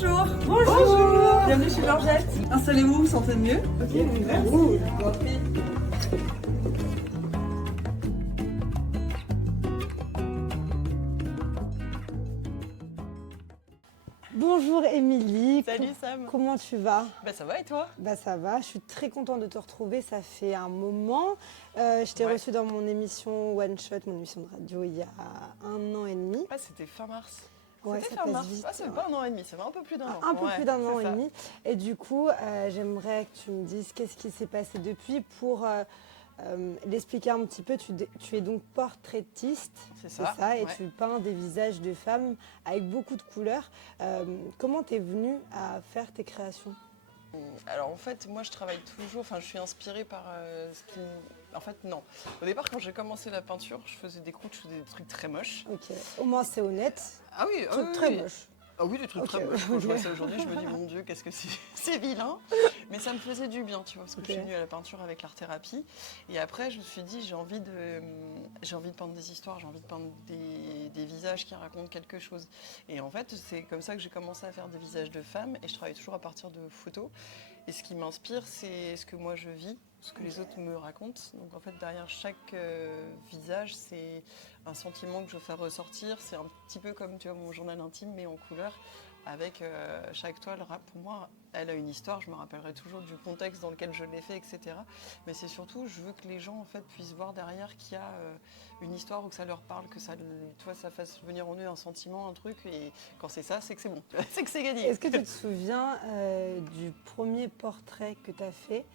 Bonjour. Bonjour. Bienvenue chez Georgette. Installez-vous, vous sentez mieux. Ok, merci. Bonjour Émilie. Salut Sam. Comment tu vas? Bah ça va et toi? Bah ça va, je suis très contente de te retrouver, ça fait un moment. Je t'ai reçue dans mon émission One Shot, mon émission de radio, il y a 1 an et demi. Ah c'était fin mars. Ouais, C'était ça fin passe mars. vite. Ah c'est pas 1 an et demi, ça va un peu plus d'un an. Un peu plus d'un an c'est et ça. demi. Et du coup, j'aimerais que tu me dises qu'est-ce qui s'est passé depuis pour l'expliquer un petit peu. Tu es donc portraitiste, C'est ça, et ouais. tu peins des visages de femmes avec beaucoup de couleurs. Comment t'es venue à faire tes créations? Alors en fait, moi je travaille toujours, je suis inspirée par ce qui... En fait, non. Au départ, quand j'ai commencé la peinture, je faisais des croûtes, je faisais des trucs très moches. Ok, au moins c'est honnête. Ah oui, Truc très moche. Ah oui, des trucs Ok, très moches. Quand je vois ok. ça aujourd'hui, je me dis, mon Dieu, qu'est-ce que c'est vilain. Mais ça me faisait du bien, tu vois, parce que Ok. je suis venue à la peinture avec l'art-thérapie. Et après, je me suis dit, j'ai envie de peindre des histoires, j'ai envie de peindre des visages qui racontent quelque chose. Et en fait, c'est comme ça que j'ai commencé à faire des visages de femmes. Et je travaille toujours à partir de photos. Et ce qui m'inspire, c'est ce que moi je vis, ce que les autres me racontent. Donc en fait, derrière chaque visage, c'est un sentiment que je veux faire ressortir. C'est un petit peu comme tu vois, mon journal intime, mais en couleur. Avec chaque toile, pour moi, elle a une histoire. Je me rappellerai toujours du contexte dans lequel je l'ai fait, etc. Mais c'est surtout, je veux que les gens en fait, puissent voir derrière qu'il y a une histoire ou que ça leur parle, que ça, ça fasse venir en eux un sentiment, un truc. Et quand c'est ça, c'est que c'est bon. C'est que c'est gagné. Est-ce que tu te souviens du premier portrait que tu as fait?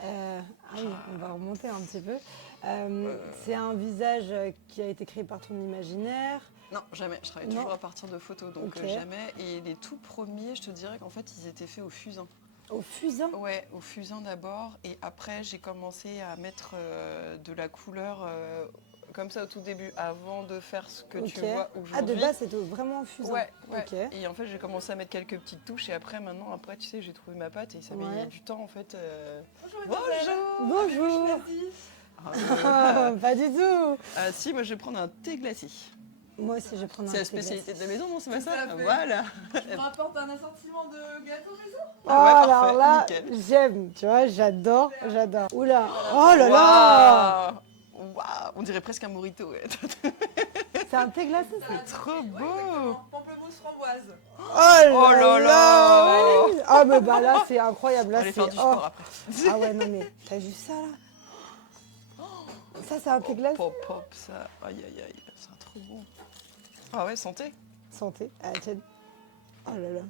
Ah oui, on va remonter un petit peu. C'est un visage qui a été créé par ton imaginaire. Non, jamais. Je travaille toujours à partir de photos, donc Ok. jamais. Et les tout premiers, je te dirais qu'en fait, ils étaient faits au fusain. Au fusain? Ouais, au fusain d'abord. Et après, j'ai commencé à mettre de la couleur comme ça au tout début, avant de faire ce que tu vois aujourd'hui. Ah, de base, c'était vraiment au fusain? Ouais, ouais. Ok. Et en fait, j'ai commencé à mettre quelques petites touches. Et après, après, tu sais, j'ai trouvé ma patte et ça met Ouais. du temps, en fait. Bonjour. Bonjour. Pas du tout. Ah si, moi, je vais prendre un thé glacé. Moi aussi, je vais prendre un C'est la thé glacé. spécialité de la maison, non? C'est pas ça? Tout à fait. Voilà. Je rapporte un assortiment de gâteaux maison. Oh, Ah ouais, parfait, alors là, nickel. j'aime, tu vois, j'adore. Oula, oh là là. Waouh, on dirait presque un mojito. Ouais. C'est un thé glacé, ça. C'est trop beau. Exactement. Pamplemousse framboise. Oh là là. Ah mais bah là, c'est incroyable. On Là, va aller c'est faire du sport après. Ah ouais, non mais t'as vu ça là? Ça, c'est un thé glacé. Pop, pop, ça. Aïe, aïe, aïe. C'est trop bon. Ah ouais, santé. Santé. Ah, tiens. Oh là là.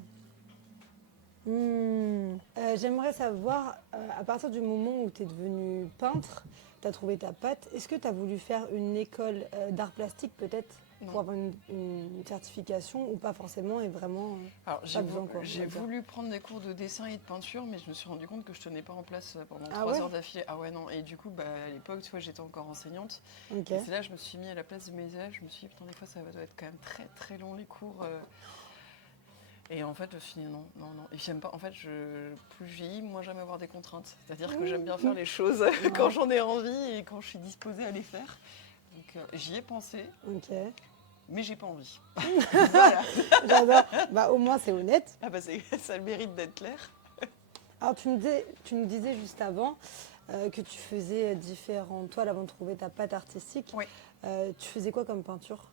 J'aimerais savoir, à partir du moment où tu es devenue peintre, tu as trouvé ta patte, est-ce que tu as voulu faire une école d'art plastique peut-être pour avoir une certification ou pas forcément et vraiment Alors, pas besoin, quoi, j'ai on va dire. voulu prendre des cours de dessin et de peinture, mais je me suis rendu compte que je tenais pas en place pendant Ah 3 ouais heures d'affilée. Ah ouais, non. Et du coup, à l'époque, tu vois, j'étais encore enseignante. Ok. Et c'est là que je me suis mis à la place de mes élèves. Je me suis dit, putain, des fois, ça doit être quand même très, très long, les cours. Et en fait, je me suis dit, non. Et j'aime pas. En fait, plus je vieillis, moins j'aime avoir des contraintes. C'est-à-dire que j'aime bien faire les choses quand j'en ai envie et quand je suis disposée à les faire. Donc, j'y ai pensé, Ok. mais j'ai pas envie. J'adore. Bah, au moins, c'est honnête. Ah ça a le mérite d'être clair. Alors, tu nous disais juste avant que tu faisais différentes toiles avant de trouver ta patte artistique. Oui. Tu faisais quoi comme peinture?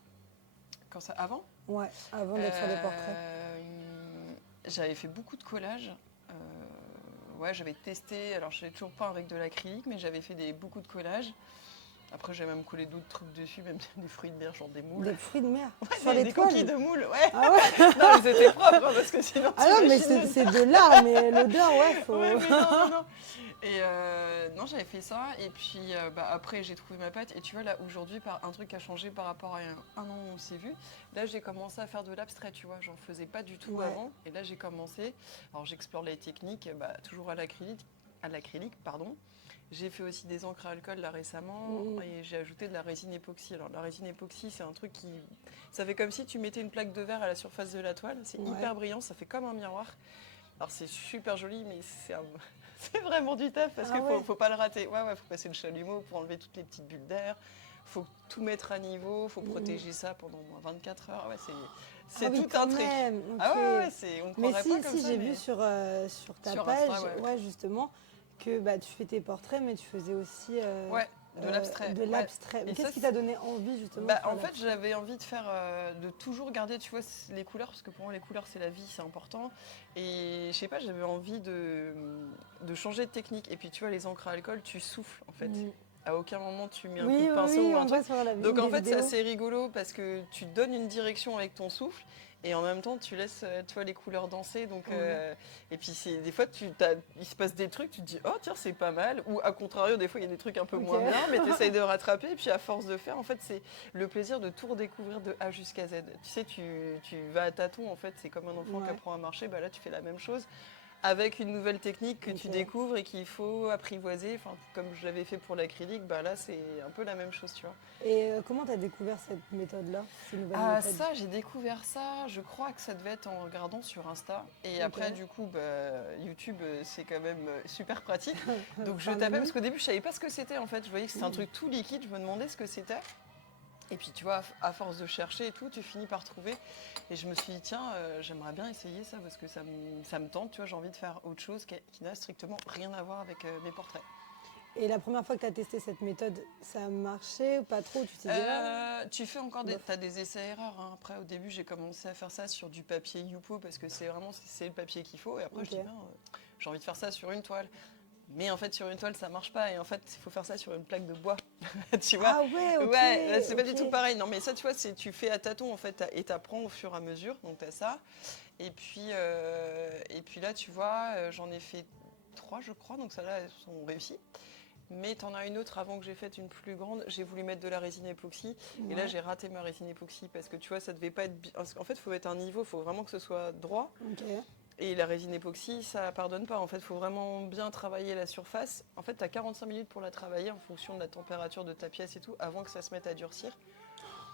Quand ça, avant Ouais, avant d'être sur des portraits. J'avais fait beaucoup de collages. Ouais, j'avais testé. Alors, je n'ai toujours pas avec de l'acrylique, mais j'avais fait beaucoup de collages. Après, j'ai même collé d'autres trucs dessus, même des fruits de mer, genre des moules. Des fruits de mer Ouais, sur les des toiles. coquilles de moules, ouais. Ah ouais. Non, mais c'était propre, hein, parce que sinon. Ah non, mais t'imagines c'est de l'art, mais l'odeur, ouais, faut. Ouais, mais non. Et non, j'avais fait ça. Et puis après, j'ai trouvé ma patte. Et tu vois, là, aujourd'hui, un truc a changé par rapport à un an où on s'est vu. Là, j'ai commencé à faire de l'abstrait, tu vois. J'en faisais pas du tout avant. Et là, j'ai commencé. Alors, j'explore les techniques, toujours à l'acrylique, pardon. J'ai fait aussi des encres à alcool là récemment et j'ai ajouté de la résine époxy. Alors la résine époxy, c'est un truc ça fait comme si tu mettais une plaque de verre à la surface de la toile. C'est hyper brillant, ça fait comme un miroir. Alors c'est super joli, mais c'est vraiment du taf parce qu'il faut pas le rater. Ouais, faut passer le chalumeau pour enlever toutes les petites bulles d'air. faut tout mettre à niveau, faut protéger ça pendant au moins 24 heures. Ouais, c'est Ah oui, tout quand un truc. même, ok. Ah ouais, on Mais croirait si, pas comme si, ça. j'ai mais- vu sur ta Sur page, Insta, ouais, justement, que bah, tu fais tes portraits, mais tu faisais aussi Ouais, de l'abstrait. de ouais. l'abstrait. Et Qu'est-ce ça, qui t'a donné envie, justement, de Bah, faire en fait, l'abstrait? j'avais envie de faire, de toujours garder, tu vois, les couleurs, parce que pour moi, les couleurs, c'est la vie, c'est important. Et je sais pas, j'avais envie de changer de technique. Et puis, tu vois, les encres à alcool, tu souffles, en fait. Mm. À aucun moment, tu mets un Oui, coup de oui, pinceau oui, ou un on truc. voit sur Donc, en des fait, c'est vidéos. assez rigolo parce que tu donnes une direction avec ton souffle. Et en même temps, tu laisses, tu vois, les couleurs danser. Donc, Ouais. et puis, des fois, il se passe des trucs, tu te dis, oh, tiens, c'est pas mal. Ou, à contrario, des fois, il y a des trucs un peu Ok. moins bien, mais tu essayes de rattraper. Et puis, à force de faire, en fait, c'est le plaisir de tout redécouvrir de A jusqu'à Z. Tu sais, tu vas à tâtons, en fait, c'est comme un enfant qui Ouais. apprend à marcher. Bah, là, tu fais la même chose avec une nouvelle technique que tu Ok. découvres et qu'il faut apprivoiser. Enfin, comme je l'avais fait pour l'acrylique, bah là, c'est un peu la même chose, tu vois. Et comment tu as découvert cette méthode-là, ces nouvelles Ah, méthodes? ça, j'ai découvert ça, je crois que ça devait être en regardant sur Insta. Et Ok. après, du coup, YouTube, c'est quand même super pratique. Donc, je C'est un tapais, ami? parce qu'au début, je savais pas ce que c'était, en fait. Je voyais que c'était un truc tout liquide, je me demandais ce que c'était. Et puis, tu vois, à force de chercher et tout, tu finis par trouver. Et je me suis dit, tiens, j'aimerais bien essayer ça parce que ça me tente, tu vois, j'ai envie de faire autre chose qui n'a strictement rien à voir avec mes portraits. Et la première fois que tu as testé cette méthode, ça a marché ou pas trop? Tu t'es dit, ah, Tu fais encore bof. t'as des essais-erreurs. Hein. Après, au début, j'ai commencé à faire ça sur du papier Youpo parce que c'est le papier qu'il faut. Et après, je Ok. dis, ben, j'ai envie de faire ça sur une toile. Mais en fait, sur une toile, ça marche pas. Et en fait, il faut faire ça sur une plaque de bois. Tu vois? Ah ouais, ok. Ouais, c'est pas du Ok. tout pareil. Non, mais ça, tu vois, tu fais à tâtons en fait, et t'apprends au fur et à mesure. Donc, t'as ça. Et puis là, tu vois, j'en ai fait 3, je crois. Donc, ça là, elles sont réussies. Mais t'en as une autre avant que j'ai faite, une plus grande. J'ai voulu mettre de la résine époxy. Et là, Ouais. j'ai raté ma résine époxy parce que tu vois, ça devait pas être. En fait, il faut mettre un niveau, il faut vraiment que ce soit droit. Ok. Et la résine époxy, ça pardonne pas. En fait, il faut vraiment bien travailler la surface. En fait, tu as 45 minutes pour la travailler en fonction de la température de ta pièce et tout, avant que ça se mette à durcir.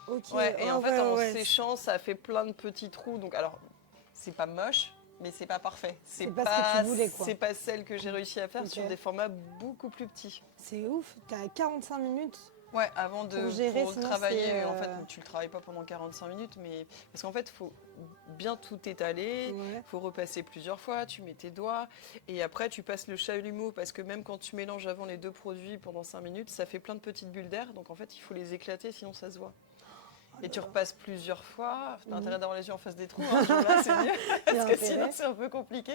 Ok. Ouais, et Ah en fait, ouais, en ouais. séchant, ça fait plein de petits trous. Donc, alors, c'est pas moche, mais c'est pas parfait. C'est pas ce que tu voulais, quoi. C'est pas celle que j'ai réussi à faire Ok. sur des formats beaucoup plus petits. C'est ouf. T'as 45 minutes. Ouais, avant Pour gérer, pour le sinon, travailler, c'est, en fait, tu le travailles pas pendant 45 minutes, mais parce qu'en fait, il faut bien tout étaler, Ouais. faut repasser plusieurs fois, tu mets tes doigts, et après tu passes le chalumeau, parce que même quand tu mélanges avant les deux produits pendant 5 minutes, ça fait plein de petites bulles d'air, donc en fait, il faut les éclater, sinon ça se voit. Et tu repasses plusieurs fois, t'as intérêt d'avoir les yeux en face des trous, hein, ce jour-là, c'est mieux, Il y a parce que sinon intérêt. c'est un peu compliqué.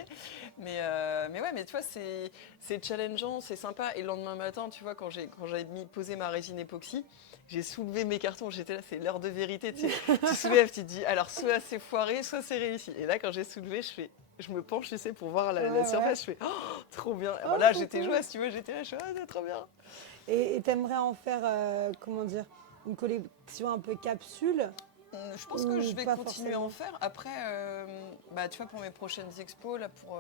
Mais ouais, mais tu vois, c'est challengeant, c'est sympa. Et le lendemain matin, tu vois, quand j'avais posé ma résine époxy, j'ai soulevé mes cartons, j'étais là, c'est l'heure de vérité. Tu soulèves, tu te dis, alors soit c'est foiré, soit c'est réussi. Et là, quand j'ai soulevé, je me penche, tu sais, pour voir la Ouais, surface, ouais. je fais, oh, trop bien. Oh, Alors là, trop j'étais cool. joyeuse, tu vois, j'étais là, je fais, ah, c'est trop bien. Et t'aimerais en faire, comment dire, une collection un peu capsule? Je pense que Ou je vais pas continuer à en forcément? faire. Après, tu vois, pour mes prochaines expos, là, pour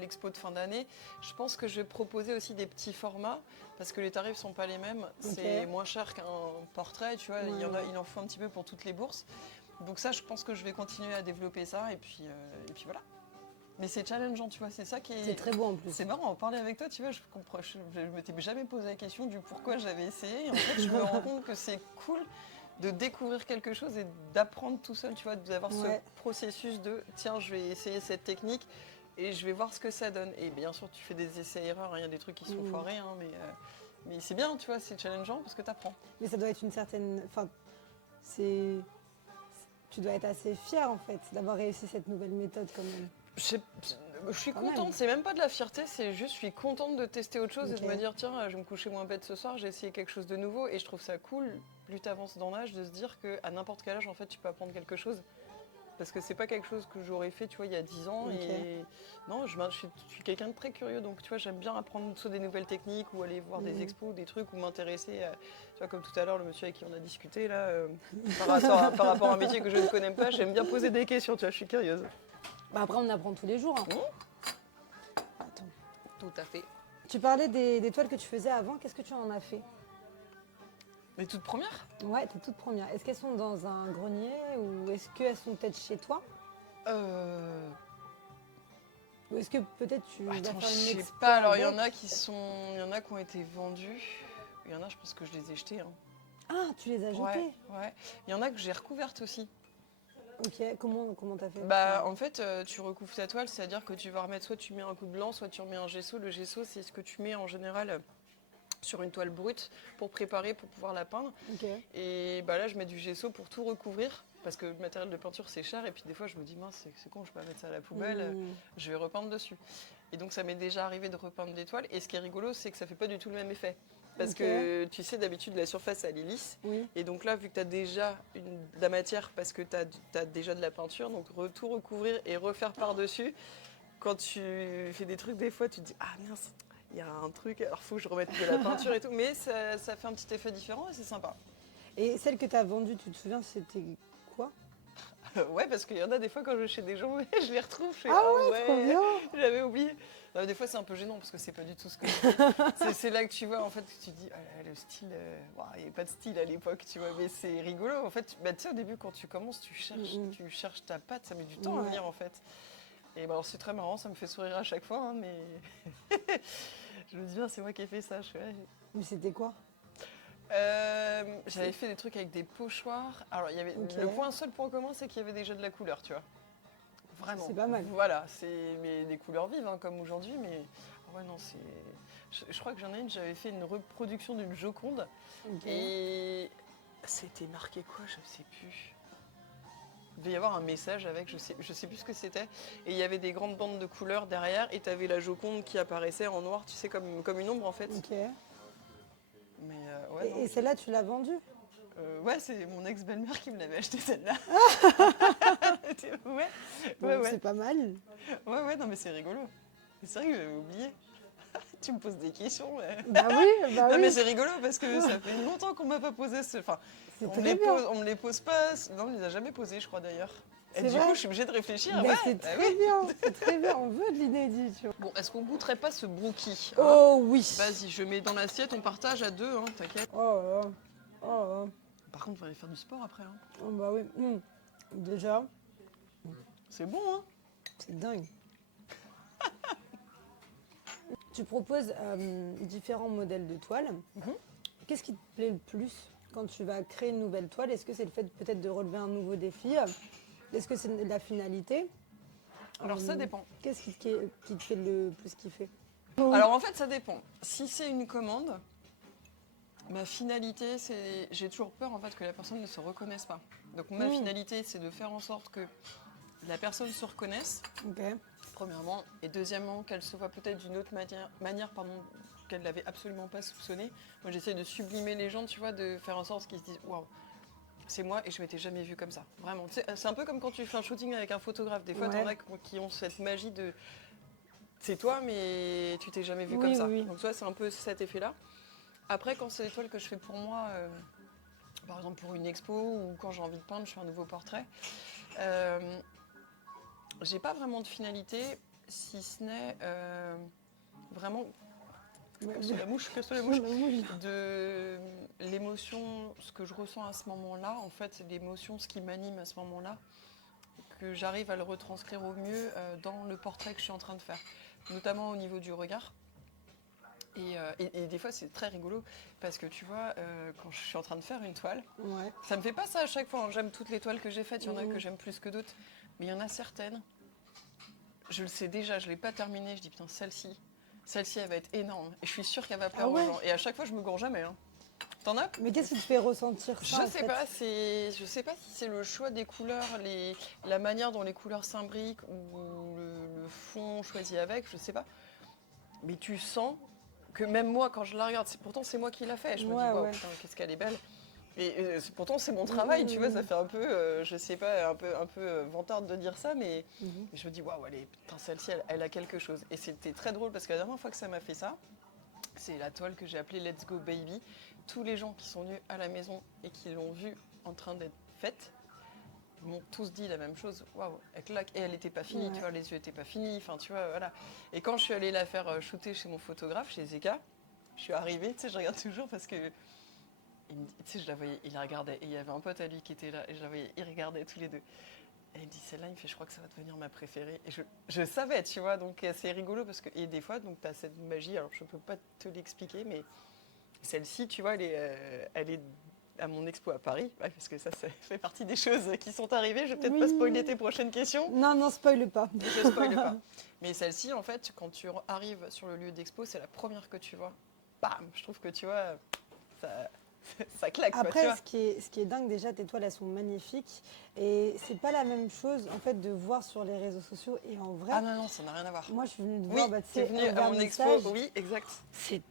l'expo de fin d'année, je pense que je vais proposer aussi des petits formats parce que les tarifs sont pas les mêmes. C'est Ok. moins cher qu'un portrait, tu vois. Ouais, ouais. Il en faut un petit peu pour toutes les bourses. Donc ça, je pense que je vais continuer à développer ça et puis voilà. Mais c'est challengeant, tu vois. C'est ça qui C'est est. très beau en plus. C'est marrant, en parler avec toi, tu vois, je m'étais jamais posé la question du pourquoi j'avais essayé. Et en fait, je me rends compte que c'est cool de découvrir quelque chose et d'apprendre tout seul, tu vois, d'avoir Ouais. ce processus de tiens, je vais essayer cette technique et je vais voir ce que ça donne. Et bien sûr, tu fais des essais-erreurs, hein, il y a des trucs qui sont foirés, hein, mais c'est bien, tu vois, c'est challengeant parce que tu apprends. Mais ça doit être une certaine. Enfin, c'est. Tu dois être assez fier en fait d'avoir réussi cette nouvelle méthode quand même. Je suis Quand contente, même. c'est même pas de la fierté, c'est juste je suis contente de tester autre chose et Ok. de me dire tiens, je vais me coucher moins bête ce soir, j'ai essayé quelque chose de nouveau et je trouve ça cool, plus tu avances dans l'âge, de se dire qu'à n'importe quel âge en fait tu peux apprendre quelque chose. Parce que c'est pas quelque chose que j'aurais fait, tu vois, il y a 10 ans. Ok. Et non, je suis quelqu'un de très curieux, donc tu vois, j'aime bien apprendre soit des nouvelles techniques ou aller voir des expos, des trucs ou m'intéresser. Tu vois, comme tout à l'heure, le monsieur avec qui on a discuté là, par rapport à un métier que je ne connais pas, j'aime bien poser des questions. Tu vois, je suis curieuse. Bah après, on apprend tous les jours, hein. Attends. Tout à fait. Tu parlais des toiles que tu faisais avant. Qu'est-ce que tu en as fait? Les toutes premières Ouais, tes toutes premières. Est-ce qu'elles sont dans un grenier ou est-ce qu'elles sont peut-être chez toi? Ou est-ce que peut-être tu vas Attends, faire je une sais expo pas. Alors, il y avec? en a qui ont été vendus. Il y en a, je pense que je les ai jetés. Hein. Ah, tu les as jetées. Ouais. Il y en a que j'ai recouvertes aussi. Ok, comment t'as fait? Bah, en fait, tu recouvres ta toile, c'est-à-dire que tu vas remettre, soit tu mets un coup de blanc, soit tu remets un gesso. Le gesso, c'est ce que tu mets en général sur une toile brute pour préparer, pour pouvoir la peindre. Ok. Et bah là, je mets du gesso pour tout recouvrir, parce que le matériel de peinture, c'est cher. Et puis des fois, je me dis, mince, c'est con, je peux pas mettre ça à la poubelle, je vais repeindre dessus. Et donc, ça m'est déjà arrivé de repeindre des toiles. Et ce qui est rigolo, c'est que ça fait pas du tout le même effet. Parce Ok. que tu sais, d'habitude, la surface, elle est lisse. Oui. Et donc là, vu que tu as déjà de la matière, parce que tu as déjà de la peinture, donc tout recouvrir et refaire par-dessus, quand tu fais des trucs, des fois, tu te dis, ah mince, il y a un truc, alors faut que je remette de la peinture et tout. Mais ça fait un petit effet différent et c'est sympa. Et celle que t'as vendue, tu te souviens, c'était quoi? Ouais, parce qu'il y en a des fois, quand je vais chez des gens, je les retrouve, je fais, Ah ah ouais, trop bien. j'avais oublié. Des fois, c'est un peu gênant parce que c'est pas du tout ce que c'est là que tu vois, en fait, que tu te dis, ah là, le style, il n'y avait pas de style à l'époque, tu vois, mais c'est rigolo. En fait, bah, tu sais, au début, quand tu commences, tu cherches ta patte, ça met du temps à venir, en fait. Et bah, alors, c'est très marrant, ça me fait sourire à chaque fois, hein, mais je me dis bien, c'est moi qui ai fait ça. Mais c'était quoi? J'avais fait des trucs avec des pochoirs. Alors, il y avait seul point commun, c'est qu'il y avait déjà de la couleur, tu vois. Vraiment. C'est pas mal. Voilà, mais des couleurs vives, hein, comme aujourd'hui, mais ouais, non, je crois que j'en ai une, j'avais fait une reproduction d'une Joconde, et c'était marqué quoi, je sais plus. Il devait y avoir un message avec, je sais plus ce que c'était, et il y avait des grandes bandes de couleurs derrière, et tu avais la Joconde qui apparaissait en noir, tu sais, comme une ombre en fait. Ok. Mais, ouais, Et celle-là, tu l'as vendue? Ouais, c'est mon ex-belle-mère qui me l'avait acheté celle-là. Ouais. C'est pas mal. Ouais, non mais c'est rigolo. C'est vrai que j'avais oublié. Tu me poses des questions. Bah oui, Non mais c'est rigolo parce que ça fait longtemps qu'on m'a pas posé Enfin, C'est on très me les bien. pose, on me les pose pas. Non, on me les a jamais posés, je crois d'ailleurs. Et C'est du vrai coup, je suis obligée de réfléchir. Bah, Ouais, c'est bah très oui. bien, c'est très bien. On veut de l'inédit, tu vois. Bon, est-ce qu'on goûterait pas ce brookie, hein? Oh oui. Vas-y, je mets dans l'assiette, on partage à deux, hein, t'inquiète. Oh là là. Oh là là. Par contre, on va aller faire du sport après. Hein. Oh bah oui. Déjà, C'est bon, hein? c'est dingue. Tu proposes différents modèles de toiles. Qu'est-ce qui te plaît le plus quand tu vas créer une nouvelle toile? Est-ce que c'est le fait peut-être de relever un nouveau défi? Est-ce que c'est la finalité? Alors ça dépend. Qu'est-ce qui te fait le plus kiffer? Alors en fait, ça dépend. Si c'est une commande, ma finalité, c'est... J'ai toujours peur en fait que la personne ne se reconnaisse pas. Donc ma finalité, c'est de faire en sorte que la personne se reconnaisse, Ok. premièrement, et deuxièmement, qu'elle se voit peut-être d'une autre manière qu'elle n'avait absolument pas soupçonné. Moi, j'essaie de sublimer les gens, tu vois, de faire en sorte qu'ils se disent « Waouh, c'est moi et je m'étais jamais vue comme ça. » Vraiment. C'est un peu comme quand tu fais un shooting avec un photographe. Des fois, t'en as qui ont cette magie de... C'est toi, mais tu t'es jamais vue comme ça. Oui. Donc toi, c'est un peu cet effet-là. Après, quand c'est des toiles que je fais pour moi, par exemple pour une expo ou quand j'ai envie de peindre, je fais un nouveau portrait, j'ai pas vraiment de finalité, si ce n'est vraiment casse-toi la mouche, de l'émotion, ce que je ressens à ce moment-là, en fait, l'émotion, ce qui m'anime à ce moment-là, que j'arrive à le retranscrire au mieux dans le portrait que je suis en train de faire, notamment au niveau du regard. Et des fois, c'est très rigolo parce que tu vois, quand je suis en train de faire une toile, ça me fait pas ça à chaque fois. Hein. J'aime toutes les toiles que j'ai faites. Il y en a que j'aime plus que d'autres. Mais il y en a certaines, je le sais déjà, je l'ai pas terminée. Je dis putain, celle-ci, elle va être énorme. Et je suis sûre qu'elle va plaire aux gens. Et à chaque fois, je me gourre jamais. Hein. T'en as? Mais qu'est-ce qui te fait ressentir ça? Je sais pas si c'est le choix des couleurs, la manière dont les couleurs s'imbriquent ou le fond choisi avec, je sais pas. Mais tu sens que même moi, quand je la regarde, pourtant c'est moi qui l'a fait. Je me dis, waouh, putain, qu'est-ce qu'elle est belle. Et pourtant c'est mon travail, tu vois, ça fait un peu, je sais pas, un peu vantarde de dire ça, mais je me dis, waouh, celle-ci, elle a quelque chose. Et c'était très drôle parce que la dernière fois que ça m'a fait ça, c'est la toile que j'ai appelée Let's Go Baby. Tous les gens qui sont venus à la maison et qui l'ont vue en train d'être faite m'ont tous dit la même chose. Waouh, elle claque. Et elle n'était pas finie, tu vois, les yeux n'étaient pas finis. Enfin, tu vois, voilà. Et quand je suis allée la faire shooter chez mon photographe, chez Zeka, je suis arrivée, tu sais, je regarde toujours parce que, tu sais, je la voyais, il la regardait. Et il y avait un pote à lui qui était là, et je la voyais, ils regardaient tous les deux. Et il me dit, celle-là, il me fait, je crois que ça va devenir ma préférée. Et je savais, tu vois, donc c'est rigolo parce que, et des fois, donc tu as cette magie, alors je peux pas te l'expliquer, mais celle-ci, tu vois, elle est à mon expo à Paris, parce que ça fait partie des choses qui sont arrivées. Je vais peut-être pas spoiler tes prochaines questions. Non, spoile pas. Je spoile pas. Mais celle-ci, en fait, quand tu arrives sur le lieu d'expo, c'est la première que tu vois. Bam, je trouve que tu vois, ça claque. Après, quoi, tu vois. ce qui est dingue, déjà, tes toiles, elles sont magnifiques. Et c'est pas la même chose, en fait, de voir sur les réseaux sociaux et en vrai. Ah non, ça n'a rien à voir. Moi, je suis venue te Oui, voir, tu es venue à mon expo. Oui, exact. C'est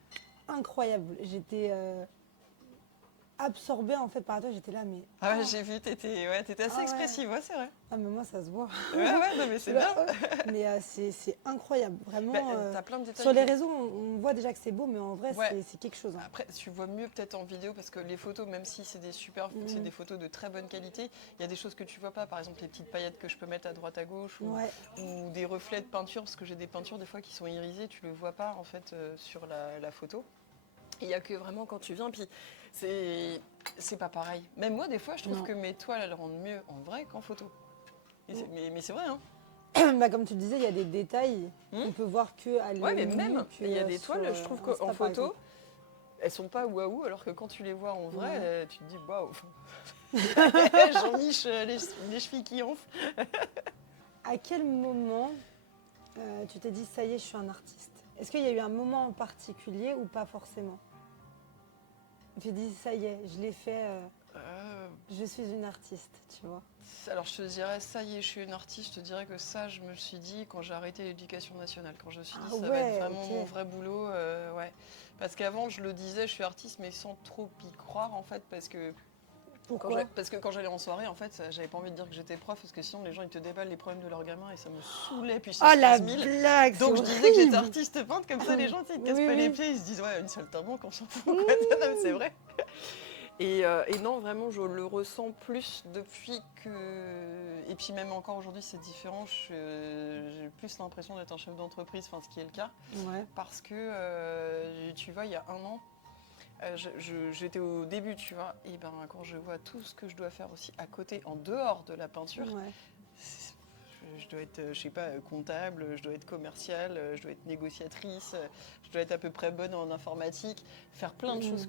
incroyable. J'étais absorbée, en fait, par toi. J'étais là, mais... Ah ouais, j'ai vu, t'étais assez expressive, ouais, c'est vrai. Ah, mais moi, ça se voit. Ouais, non, mais c'est bien. Mais c'est incroyable, vraiment. T'as plein de détails. Sur les réseaux, on voit déjà que c'est beau, mais en vrai, c'est quelque chose. Hein. Après, tu vois mieux peut-être en vidéo, parce que les photos, même si c'est c'est des photos de très bonne qualité, il y a des choses que tu vois pas. Par exemple, les petites paillettes que je peux mettre à droite, à gauche, ou des reflets de peinture, parce que j'ai des peintures des fois qui sont irisées, tu le vois pas en fait sur la photo. Il y a que vraiment quand tu viens, puis c'est pas pareil. Même moi, des fois, je trouve que mes toiles, elles rendent mieux en vrai qu'en photo. Mais c'est vrai, hein. Bah, comme tu disais, il y a des détails qu'on peut voir qu'à l'œil. Ouais, mais même, il y a des toiles, je trouve qu'en photo, elles sont pas waouh, alors que quand tu les vois en vrai, tu te dis waouh. J'en niche les chevilles qui enflent. À quel moment tu t'es dit, ça y est, je suis un artiste? Est-ce qu'il y a eu un moment en particulier ou pas forcément? Tu t'es dit, ça y est, je l'ai fait, je suis une artiste, tu vois. Alors je te dirais, ça y est, je suis une artiste, je te dirais que ça, je me suis dit quand j'ai arrêté l'éducation nationale, quand je me suis dit, ça va être vraiment mon vrai boulot. Ouais. Parce qu'avant, je le disais, je suis artiste, mais sans trop y croire, en fait, parce que... Pourquoi ? Parce que quand j'allais en soirée, en fait, j'avais pas envie de dire que j'étais prof, parce que sinon les gens ils te déballent les problèmes de leurs gamins et ça me saoulait. Puis oh la blague! Donc je disais que j'étais artiste peintre, comme ça les gens ils te cassent pas les pieds, ils se disent ouais, une saltimbanque, on s'en fout. C'est vrai. Et non, vraiment, je le ressens plus depuis que... Et puis même encore aujourd'hui, c'est différent. J'ai plus l'impression d'être un chef d'entreprise, enfin ce qui est le cas. Ouais. Parce que, tu vois, il y a un an, j'étais au début, tu vois, et ben quand je vois tout ce que je dois faire aussi à côté, en dehors de la peinture, je dois être, je sais pas, comptable, je dois être commerciale, je dois être négociatrice, je dois être à peu près bonne en informatique, faire plein de choses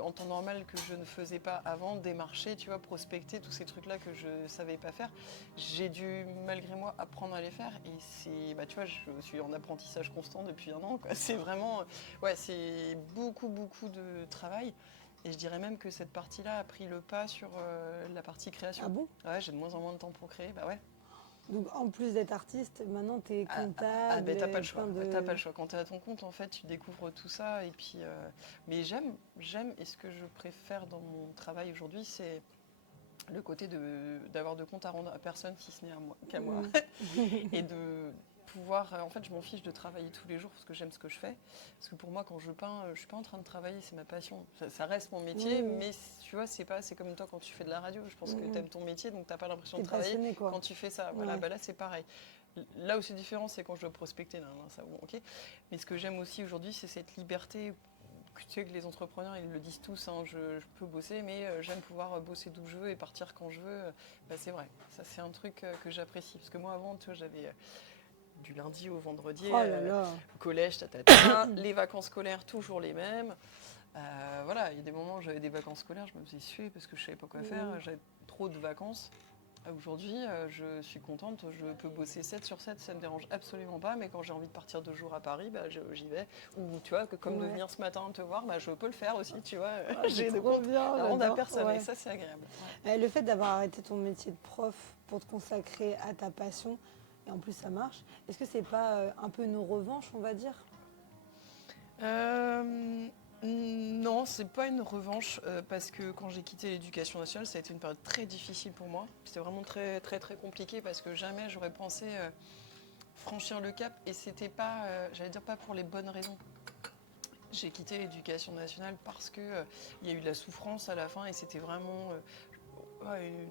en temps normal que je ne faisais pas avant, démarcher, tu vois, prospecter, tous ces trucs-là que je savais pas faire. J'ai dû, malgré moi, apprendre à les faire et c'est, bah tu vois, je suis en apprentissage constant depuis un an, quoi. C'est vraiment, ouais, c'est beaucoup de travail. Et je dirais même que cette partie-là a pris le pas sur la partie création. Ah bon ? Ouais, j'ai de moins en moins de temps pour créer, bah ouais. Donc en plus d'être artiste, maintenant tu es comptable. Ben, t'as pas le choix. T'as pas le choix. Quand tu es à ton compte, en fait, tu découvres tout ça. Et puis, mais j'aime. Et ce que je préfère dans mon travail aujourd'hui, c'est le côté d'avoir de compte à rendre à personne, si ce n'est qu'à moi. Et de pouvoir. En fait, je m'en fiche de travailler tous les jours parce que j'aime ce que je fais. Parce que pour moi, quand je peins, je suis pas en train de travailler, c'est ma passion. Ça reste mon métier, mais tu vois, c'est comme toi quand tu fais de la radio. Je pense que tu aimes ton métier, donc t'as pas l'impression de travailler quand tu fais ça. Voilà, bah là, c'est pareil. Là où c'est différent, c'est quand je dois prospecter. Ça, bon, ok. Mais ce que j'aime aussi aujourd'hui, c'est cette liberté. Tu sais que les entrepreneurs, ils le disent tous, hein, je peux bosser, mais j'aime pouvoir bosser d'où je veux et partir quand je veux. Bah, c'est vrai. Ça, c'est un truc que j'apprécie. Parce que moi, avant, tu vois, j'avais du lundi au vendredi, collège, les vacances scolaires, toujours les mêmes. Voilà, il y a des moments où j'avais des vacances scolaires, je me faisais suer parce que je savais pas quoi faire, j'avais trop de vacances. Aujourd'hui, je suis contente, je peux bosser 7 sur 7, ça ne me dérange absolument pas, mais quand j'ai envie de partir 2 jours à Paris, bah, j'y vais. Ou tu vois, comme de venir ce matin te voir, bah, je peux le faire aussi, tu vois. J'ai de compte à rendre à personne, et ça c'est agréable. Ouais. Le fait d'avoir arrêté ton métier de prof pour te consacrer à ta passion, et en plus ça marche, est-ce que c'est pas un peu une revanche, on va dire ? Non, c'est pas une revanche parce que quand j'ai quitté l'éducation nationale, ça a été une période très difficile pour moi. C'était vraiment très compliqué parce que jamais j'aurais pensé franchir le cap et c'était pas, j'allais dire pas pour les bonnes raisons. J'ai quitté l'éducation nationale parce que il y a eu de la souffrance à la fin et c'était vraiment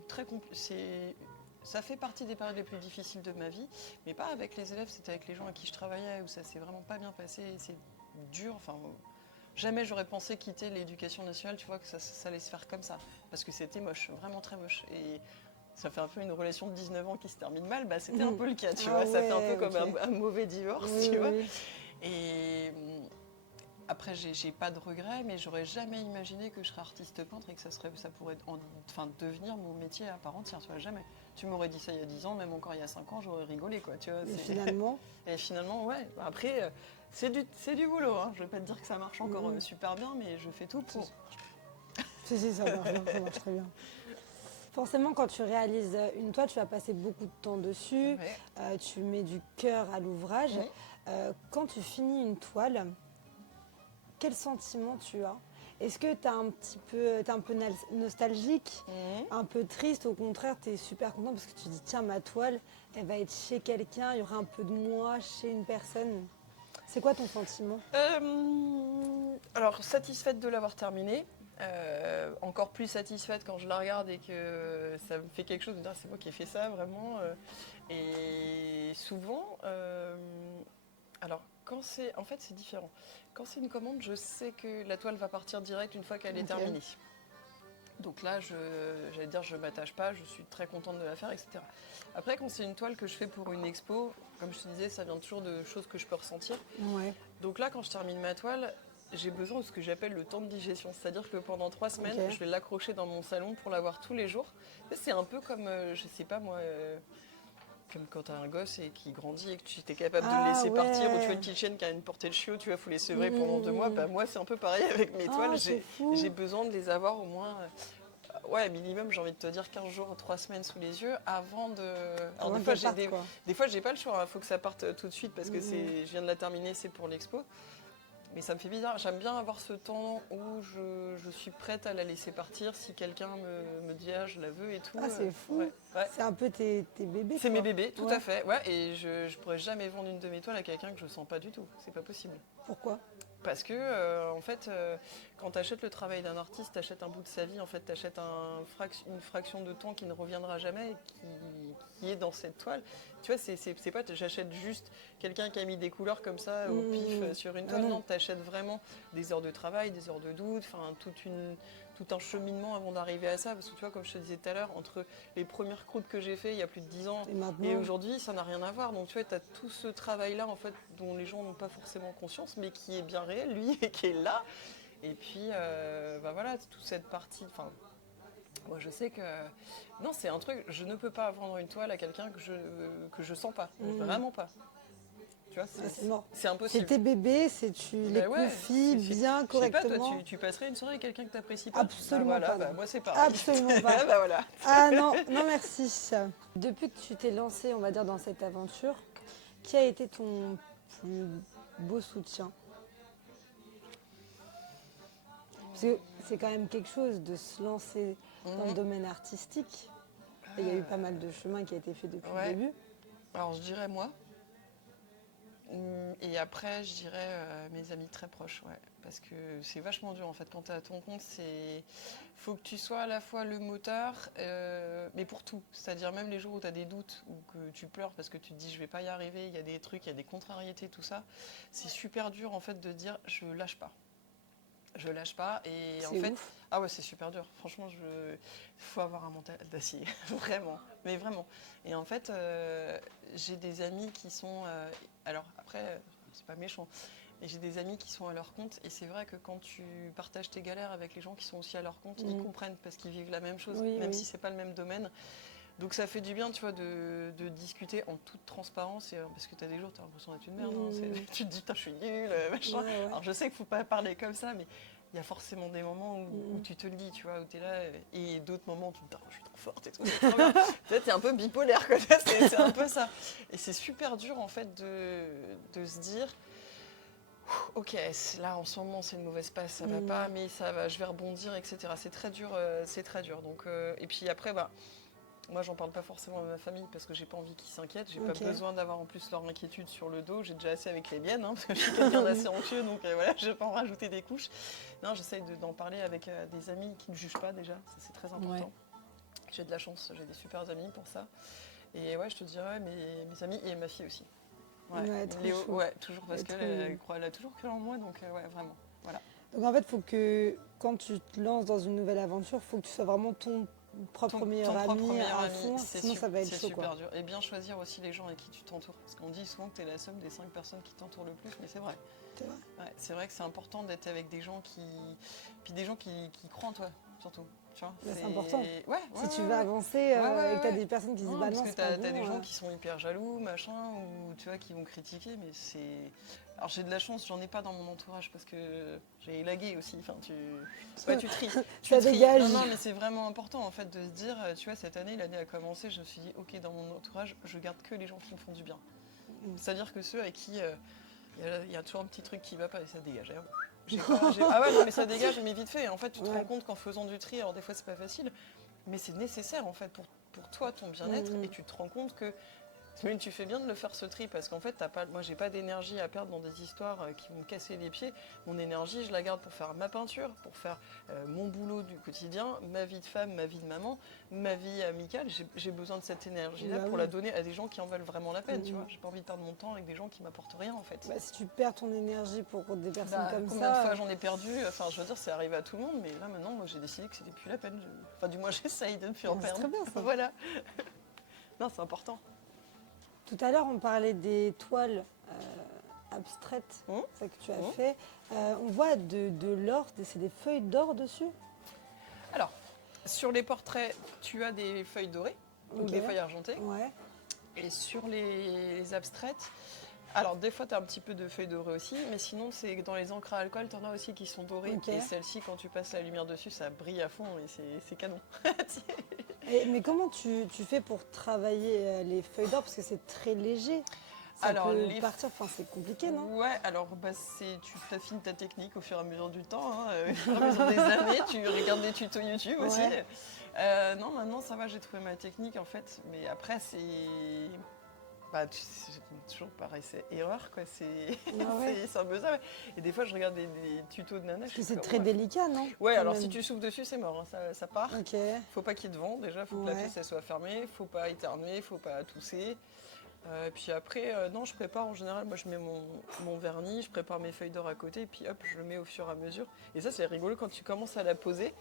très compliqué. Ça fait partie des périodes les plus difficiles de ma vie, mais pas avec les élèves, c'était avec les gens à qui je travaillais où ça s'est vraiment pas bien passé. C'est dur, enfin. Jamais j'aurais pensé quitter l'éducation nationale, tu vois, que ça allait se faire comme ça. Parce que c'était moche, vraiment très moche. Et ça fait un peu une relation de 19 ans qui se termine mal, bah c'était un peu le cas, tu vois. Ça fait un peu comme un mauvais divorce, tu vois. Et après, j'ai pas de regrets, mais j'aurais jamais imaginé que je serais artiste peintre et que ça pourrait devenir mon métier à part entière, tu vois, jamais. Tu m'aurais dit ça il y a 10 ans, même encore il y a 5 ans, j'aurais rigolé, quoi, tu vois. Et finalement, Et finalement, ouais. Après, c'est du boulot, hein. Je vais pas te dire que ça marche encore super bien, mais je fais tout pour. si, ça marche très bien. Forcément, quand tu réalises une toile, tu vas passer beaucoup de temps dessus, Ouais. tu mets du cœur à l'ouvrage. Ouais. Quand tu finis une toile, quel sentiment tu as? Est-ce que tu es un peu nostalgique, un peu triste? Au contraire, tu es super content parce que tu dis, tiens, ma toile, elle va être chez quelqu'un, il y aura un peu de moi chez une personne. C'est quoi ton sentiment? Alors, satisfaite de l'avoir terminée. Encore plus satisfaite quand je la regarde et que ça me fait quelque chose de dire c'est moi qui ai fait ça vraiment. Et souvent, alors quand c'est, en fait c'est différent. Quand c'est une commande, je sais que la toile va partir direct une fois qu'elle est terminée. Donc là, j'allais dire je m'attache pas, je suis très contente de la faire, etc. Après, quand c'est une toile que je fais pour une expo, comme je te disais, ça vient toujours de choses que je peux ressentir. Ouais. Donc là, quand je termine ma toile, j'ai besoin de ce que j'appelle le temps de digestion. C'est-à-dire que pendant 3 semaines, je vais l'accrocher dans mon salon pour l'avoir tous les jours. C'est un peu comme, je sais pas moi, comme quand tu as un gosse et qui grandit et que tu es capable de le laisser partir, ou tu vois une petite chienne qui a une portée de chiot, tu vas faut les sevrer pendant 2 mois. Bah, moi, c'est un peu pareil avec mes toiles. J'ai besoin de les avoir au moins, minimum, j'ai envie de te dire 15 jours, 3 semaines sous les yeux avant de. Alors, des fois, j'ai pas le choix. Il faut que ça parte tout de suite parce que je viens de la terminer, c'est pour l'expo. Mais ça me fait bizarre. J'aime bien avoir ce temps où je suis prête à la laisser partir si quelqu'un me dit je la veux et tout. Ah, c'est fou. Ouais. C'est un peu tes bébés. C'est mes bébés, tout à fait. Ouais, et je pourrais jamais vendre une de mes toiles à quelqu'un que je sens pas du tout. C'est pas possible. Pourquoi? Parce que, en fait, quand tu achètes le travail d'un artiste, tu achètes un bout de sa vie, en fait, tu achètes une fraction de temps qui ne reviendra jamais, qui est dans cette toile. Tu vois, c'est pas j'achète juste quelqu'un qui a mis des couleurs comme ça au pif sur une toile. Non, tu achètes vraiment des heures de travail, des heures de doute, enfin, tout un cheminement avant d'arriver à ça. Parce que tu vois, comme je te disais tout à l'heure, entre les premières croûtes que j'ai fait il y a plus de 10 ans et aujourd'hui, ça n'a rien à voir. Donc tu vois, tu as tout ce travail-là, en fait, dont les gens n'ont pas forcément conscience, mais qui est bien réel, lui, et qui est là. Et puis, voilà, toute cette partie... Enfin, moi, je sais que... Non, c'est un truc, je ne peux pas vendre une toile à quelqu'un que je sens pas. Vraiment pas. Tu vois, c'est mort. C'est impossible. C'est tes bébés, tu les confies bien, correctement. Je sais pas, toi, tu passerais une soirée avec quelqu'un que tu n'apprécies pas? Absolument pas. Moi, c'est pareil. Absolument pas. Voilà. Ah non, merci. Depuis que tu t'es lancée, on va dire, dans cette aventure, qui a été ton plus beau soutien? Parce que c'est quand même quelque chose de se lancer dans le domaine artistique. Et il y a eu pas mal de chemin qui a été fait depuis le début. Alors, je dirais moi. Et après, je dirais mes amis très proches, parce que c'est vachement dur en fait. Quand tu es à ton compte, faut que tu sois à la fois le moteur, mais pour tout. C'est-à-dire même les jours où tu as des doutes ou que tu pleures parce que tu te dis je vais pas y arriver, il y a des trucs, il y a des contrariétés, tout ça. C'est super dur en fait de dire je lâche pas. Je lâche pas et en fait, c'est super dur. Franchement, faut avoir un mental d'acier, vraiment, mais vraiment. Et en fait, j'ai des amis qui sont, alors après, c'est pas méchant, mais j'ai des amis qui sont à leur compte et c'est vrai que quand tu partages tes galères avec les gens qui sont aussi à leur compte, ils comprennent parce qu'ils vivent la même chose, même si c'est pas le même domaine. Donc ça fait du bien, tu vois, de discuter en toute transparence, parce que tu as des jours, tu as l'impression d'être une merde. Tu te dis, putain, je suis nulle, machin. Alors je sais qu'il ne faut pas parler comme ça, mais il y a forcément des moments où tu te le dis, tu vois, où tu es là, et d'autres moments où tu te dis, je suis trop forte et tout. Tu es un peu bipolaire, quoi. C'est un peu ça. Et c'est super dur, en fait, de se dire, ok, là, en ce moment, c'est une mauvaise passe, ça va pas, mais ça va, je vais rebondir, etc. C'est très dur, c'est très dur. Donc, et puis après, moi, j'en parle pas forcément à ma famille parce que j'ai pas envie qu'ils s'inquiètent. J'ai pas besoin d'avoir en plus leur inquiétude sur le dos. J'ai déjà assez avec les miennes, parce que je suis quelqu'un d'assez anxieux, donc voilà, je vais pas en rajouter des couches. Non, j'essaye d'en parler avec des amis qui ne jugent pas déjà. Ça, c'est très important. J'ai de la chance, j'ai des super amis pour ça. Et je te dirais mes amis et ma fille aussi. Léo, toujours parce qu'elle a toujours cru en moi, donc vraiment. Voilà. Donc en fait, faut que quand tu te lances dans une nouvelle aventure, il faut que tu sois vraiment ton propre ton meilleur propre ami meilleur à ami, fond, sinon ça va être c'est chaud, super quoi. dur. Et bien choisir aussi les gens avec qui tu t'entoures. Parce qu'on dit souvent que tu es la somme des 5 personnes qui t'entourent le plus, mais c'est vrai. C'est vrai. Ouais, c'est vrai que c'est important d'être avec des gens puis des gens qui croient en toi, surtout. Tu vois, Bah, c'est important. Ouais, Si tu veux avancer et que tu as des personnes qui disent non, bah parce non, que c'est pas t'as des bon. gens qui sont hyper jaloux, machin, ou tu vois, qui vont critiquer, mais c'est. Alors j'ai de la chance, j'en ai pas dans mon entourage parce que j'ai élagué aussi. Enfin, tu tries. Tu Ça tries. dégage. Non, mais c'est vraiment important en fait de se dire, tu vois, cette année, l'année a commencé, je me suis dit, ok, dans mon entourage, je garde que les gens qui me font du bien. C'est-à-dire que ceux avec qui il y a toujours un petit truc qui va pas et ça dégage. Hein. Ah ouais, non, mais ça dégage, mais vite fait. En fait, tu te rends compte qu'en faisant du tri, alors des fois c'est pas facile, mais c'est nécessaire en fait pour toi, ton bien-être, et tu te rends compte que tu fais bien de le faire ce tri parce qu'en fait, moi j'ai pas d'énergie à perdre dans des histoires qui vont me casser les pieds. Mon énergie, je la garde pour faire ma peinture, pour faire mon boulot du quotidien, ma vie de femme, ma vie de maman, ma vie amicale. J'ai besoin de cette énergie-là pour la donner à des gens qui en valent vraiment la peine. Tu vois, j'ai pas envie de perdre mon temps avec des gens qui m'apportent rien en fait. Bah, si tu perds ton énergie pour des personnes comme combien ça. de fois j'en ai perdu? Enfin, je veux dire, c'est arrivé à tout le monde, mais là maintenant, moi j'ai décidé que c'était plus la peine. Enfin, du moins, j'essaye de ne plus en perdre. C'est très bien ça. Voilà. Non, c'est important. Tout à l'heure, on parlait des toiles abstraites, ça que tu as fait. On voit de l'or, c'est des feuilles d'or dessus. Alors, sur les portraits, tu as des feuilles dorées, donc des feuilles argentées. Ouais. Et sur les abstraites, alors des fois, tu as un petit peu de feuilles dorées aussi, mais sinon, c'est dans les encres à alcool, tu en as aussi qui sont dorées. Ok. Et celles-ci, quand tu passes la lumière dessus, ça brille à fond et c'est canon. Mais comment tu fais pour travailler les feuilles d'or? Parce que c'est très léger. Ça Alors, peut partir, enfin c'est compliqué, non? Ouais, alors tu t'affines ta technique au fur et à mesure du temps, hein, au fur et à mesure des années, tu regardes des tutos YouTube aussi. Non, maintenant ça va, j'ai trouvé ma technique en fait, mais après c'est toujours pareil, c'est erreur quoi, c'est un peu ça. Ouais. Et des fois je regarde des tutos de nanas. Parce que c'est très délicat, non? Ouais, alors si tu souffles dessus, c'est mort, hein, ça part. Ok. Faut pas qu'il y ait de vent déjà, faut que la pièce elle soit fermée, faut pas éternuer, faut pas tousser. Et puis après, non, je prépare en général, moi je mets mon vernis, je prépare mes feuilles d'or à côté, et puis hop, je le mets au fur et à mesure. Et ça, c'est rigolo quand tu commences à la poser.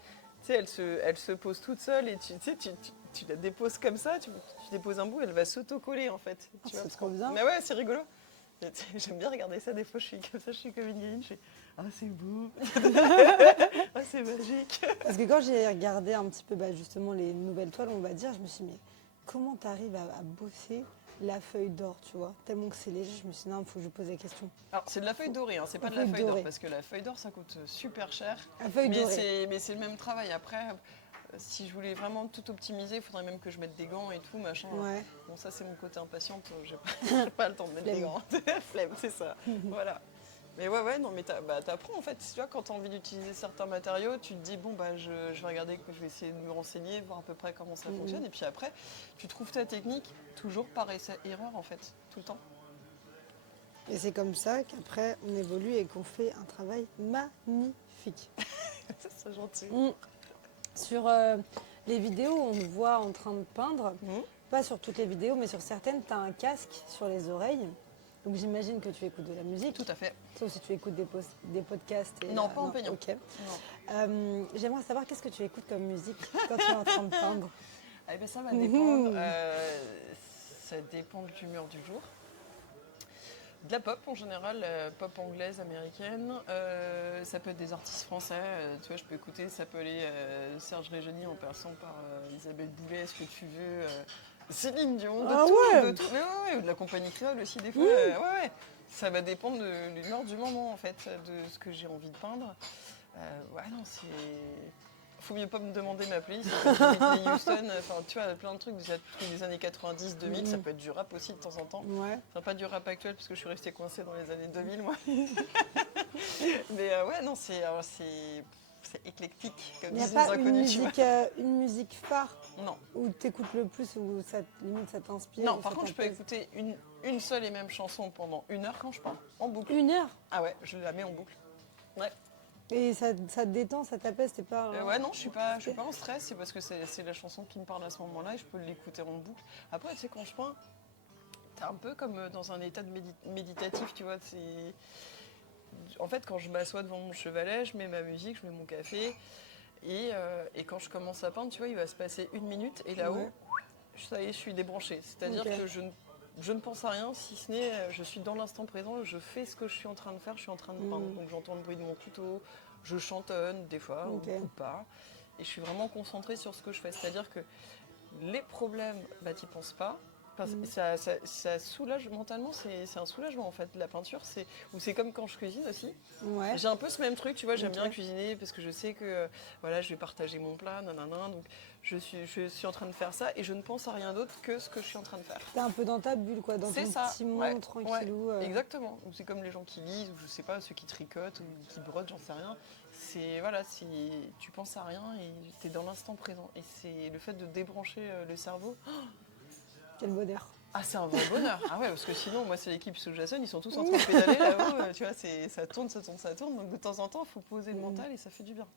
Tu sais, elle se pose toute seule et tu la déposes comme ça, tu déposes un bout, elle va s'auto-coller en fait. C'est trop bien. Mais ouais, c'est rigolo. J'aime bien regarder ça, des fois je suis comme ça, je suis comme une gamine, je fais « Ah, c'est beau Ah, c'est magique !» Parce que quand j'ai regardé un petit peu justement les nouvelles toiles, on va dire, je me suis dit, mais comment tu arrives à bosser la feuille d'or, tu vois? Tellement que c'est léger, je me suis dit, non, il faut que je pose la question. Alors, c'est de la feuille dorée, hein, c'est pas de la feuille d'or, parce que la feuille d'or, ça coûte super cher. La feuille dorée. Mais c'est le même travail. Après, si je voulais vraiment tout optimiser, il faudrait même que je mette des gants et tout, machin. Ouais. Bon, ça, c'est mon côté impatiente, j'ai pas le temps de mettre des gants. Flemme, c'est ça. Voilà. Mais ouais, non, mais t'apprends en fait. Tu vois, quand t'as envie d'utiliser certains matériaux, tu te dis, bon, je vais regarder, je vais essayer de me renseigner, voir à peu près comment ça fonctionne. Et puis après, tu trouves ta technique, toujours par essai-erreur en fait, tout le temps. Et c'est comme ça qu'après, on évolue et qu'on fait un travail magnifique. C'est gentil. Sur les vidéos, on te voit en train de peindre. Pas sur toutes les vidéos, mais sur certaines, tu as un casque sur les oreilles. Donc j'imagine que tu écoutes de la musique. Tout à fait. Sauf si tu écoutes des podcasts. Non, pas en peignant. Ok. J'aimerais savoir qu'est-ce que tu écoutes comme musique quand tu es en train de peindre. Eh ben, ça va dépendre. Ça dépend de l'humeur du jour. De la pop en général, pop anglaise, américaine. Ça peut être des artistes français. Tu vois, je peux écouter, ça peut aller Serge Reggiani en passant par Isabelle Boulay, ce que tu veux. Céline Dion, de tout. Mais ouais, ou de la compagnie créole aussi des fois. Ouais. Ça va dépendre de l'humeur du moment en fait, de ce que j'ai envie de peindre. Non, c'est. Faut mieux pas me demander ma playlist. Whitney Houston, enfin tu vois, plein de trucs des années 90, 2000, ça peut être du rap aussi de temps en temps. Ouais. Enfin pas du rap actuel parce que je suis restée coincée dans les années 2000 moi. Mais non, c'est éclectique comme disent les inconnus. Il n'y a pas une musique phare Non. où tu écoutes le plus, où limite ça t'inspire? Non, par contre je peux écouter une seule et même chanson pendant 1 heure quand je peins, en boucle. 1 heure? Ah ouais, je la mets en boucle. Ouais. Et ça te détend, ça t'apaise, t'es pas... Ouais, non, je suis pas en stress, c'est parce que c'est la chanson qui me parle à ce moment-là et je peux l'écouter en boucle. Après, tu sais, quand je peins, t'es un peu comme dans un état de méditatif, tu vois. En fait, quand je m'assois devant mon chevalet, je mets ma musique, je mets mon café Et quand je commence à peindre, tu vois, il va se passer 1 minute et là-haut, Ouais. ça y est, je suis débranchée. C'est-à-dire Ok. que je ne pense à rien, si ce n'est je suis dans l'instant présent, je fais ce que je suis en train de faire, je suis en train de peindre. Donc j'entends le bruit de mon couteau, je chantonne des fois Ok. ou pas. Et je suis vraiment concentrée sur ce que je fais. C'est-à-dire que les problèmes, bah, t'y penses pas. Parce que ça soulage mentalement, c'est un soulagement en fait. La peinture, ou c'est comme quand je cuisine aussi. Ouais. J'ai un peu ce même truc, tu vois, j'aime Ok. bien cuisiner parce que je sais que voilà, je vais partager mon plat, nanana. Donc je suis en train de faire ça et je ne pense à rien d'autre que ce que je suis en train de faire. T'es un peu dans ta bulle, quoi, dans C'est ton ça, petit monde, ouais, tranquillou. ouais, exactement. Ou c'est comme les gens qui lisent, ou je sais pas, ceux qui tricotent ou qui brodent, j'en sais rien. C'est voilà, tu penses à rien et tu es dans l'instant présent. Et c'est le fait de débrancher le cerveau. Quel bonheur. Ah, c'est un vrai bonheur. Ah ouais, parce que sinon, moi, c'est l'équipe sous-Jason, ils sont tous en train de pédaler là-haut. Tu vois, ça tourne, ça tourne, ça tourne. Donc de temps en temps, il faut poser le mental et ça fait du bien.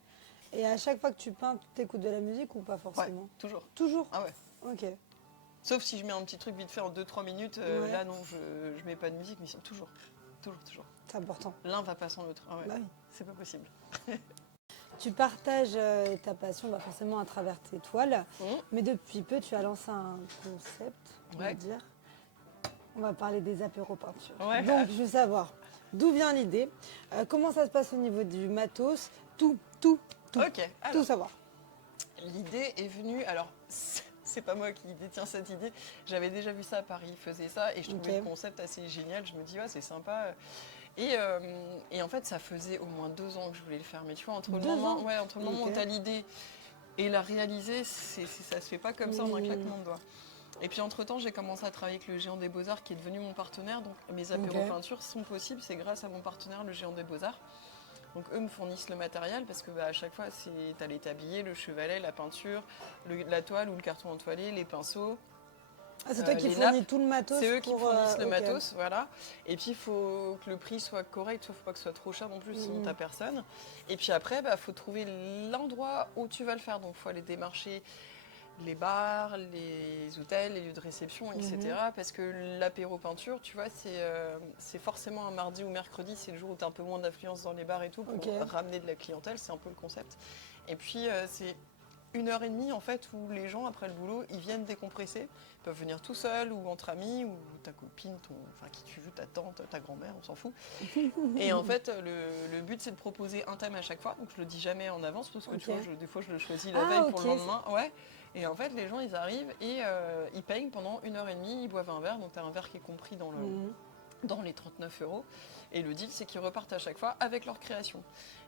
Et à chaque fois que tu peins, tu écoutes de la musique ou pas Ouais, forcément? toujours. Toujours? Ah ouais. Ok. Sauf si je mets un petit truc vite fait en 2-3 minutes. Ouais. Là, non, je mets pas de musique, mais toujours. Toujours, toujours. C'est important. L'un va pas sans l'autre. Ah ouais. Bah oui. C'est pas possible. Tu partages ta passion forcément à travers tes toiles, mais depuis peu, tu as lancé un concept, on va Ouais. dire. On va parler des apéros peintures. Ouais. Donc, je veux savoir d'où vient l'idée, comment ça se passe au niveau du matos, tout, Ok. Alors, tout savoir. l'idée est venue. Alors, c'est pas moi qui détiens cette idée. J'avais déjà vu ça à Paris, ils faisaient ça et je trouvais Ok. le concept assez génial. Je me dis, ouais, c'est sympa. Et en fait, ça faisait au moins 2 ans que je voulais le faire. Mais tu vois, entre le 2 moment, ans. entre le moment Ok. où tu as l'idée et la réaliser, ça se fait pas comme ça en un claquement de doigts. Et puis entre-temps, j'ai commencé à travailler avec le Géant des Beaux-Arts qui est devenu mon partenaire. Donc mes apéros Ok. peintures sont possibles, c'est grâce à mon partenaire, le Géant des Beaux-Arts. Donc eux me fournissent le matériel parce que à chaque fois, tu as les tabliers, le chevalet, la peinture, la toile ou le carton entoilé, les pinceaux. Ah, c'est toi qui les fournis nappes, tout le matos. c'est eux qui me pour, fournissent le ok. matos, voilà. Et puis il faut que le prix soit correct, il ne faut pas que ce soit trop cher non plus, sinon t'as personne. Et puis après, il faut trouver l'endroit où tu vas le faire. Donc il faut aller démarcher les bars, les hôtels, les lieux de réception, etc. Parce que l'apéro peinture, tu vois, c'est forcément un mardi ou mercredi, c'est le jour où tu as un peu moins d'affluence dans les bars et tout, pour Ok. ramener de la clientèle, c'est un peu le concept. Et puis c'est 1 heure et demie en fait où les gens après le boulot ils viennent décompresser, ils peuvent venir tout seuls ou entre amis ou ta copine, enfin qui tu veux, ta tante, ta grand-mère, on s'en fout. Et en fait le but c'est de proposer un thème à chaque fois, donc je le dis jamais en avance parce que tu Ok. vois, des fois je le choisis la Ah, veille pour ok. le lendemain. Ouais. Et en fait les gens ils arrivent et ils peignent pendant 1 heure et demie, ils boivent un verre, donc tu as un verre qui est compris dans les 39 euros. Et le deal, c'est qu'ils repartent à chaque fois avec leur création.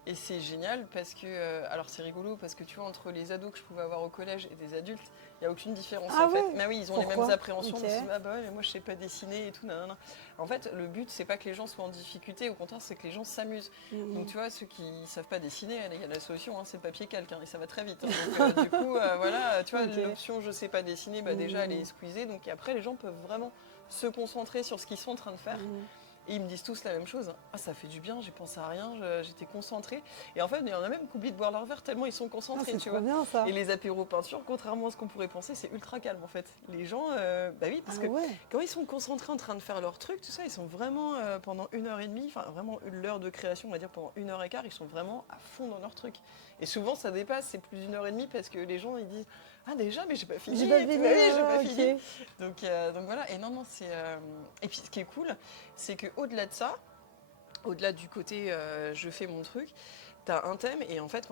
Et c'est génial parce que, alors c'est rigolo parce que tu vois, entre les ados que je pouvais avoir au collège et des adultes, il n'y a aucune différence Ah en fait. ouais. Mais oui, ils ont les Pourquoi? mêmes appréhensions. Ok. Ils se disent, ah bah ouais, mais moi je sais pas dessiner et tout, nanana. En fait, le but, c'est pas que les gens soient en difficulté, au contraire, c'est que les gens s'amusent. Donc tu vois, ceux qui savent pas dessiner, il y a la solution, hein, c'est le papier calque, hein, et ça va très vite. Hein. Donc du coup, voilà, tu vois, Ok. l'option je sais pas dessiner, bah, déjà elle est squeezée. Donc après, les gens peuvent vraiment se concentrer sur ce qu'ils sont en train de faire. Et ils me disent tous la même chose. Ah, ça fait du bien, j'ai pensé à rien, j'étais concentrée. Et en fait, il y en a même qui oublient de boire leur verre tellement ils sont Ah, concentrés, c'est tu trop vois. bien ça. Et les apéros peinture, contrairement à ce qu'on pourrait penser, c'est ultra calme en fait. Les gens, bah oui, parce Ah que ouais. quand ils sont concentrés en train de faire leur truc, tout ça, ils sont vraiment pendant 1 heure et demie, enfin vraiment l'heure de création, on va dire pendant 1 heure et quart, ils sont vraiment à fond dans leur truc. Et souvent, ça dépasse, c'est plus d'1 heure et demie parce que les gens ils disent ah déjà, mais j'ai pas fini. J'ai pas Bah fini. oui, j'ai pas ok. fini. Donc voilà. Et non, c'est. Et puis ce qui est cool, c'est que au-delà de ça. Au-delà du côté je fais mon truc, tu as un thème et en fait,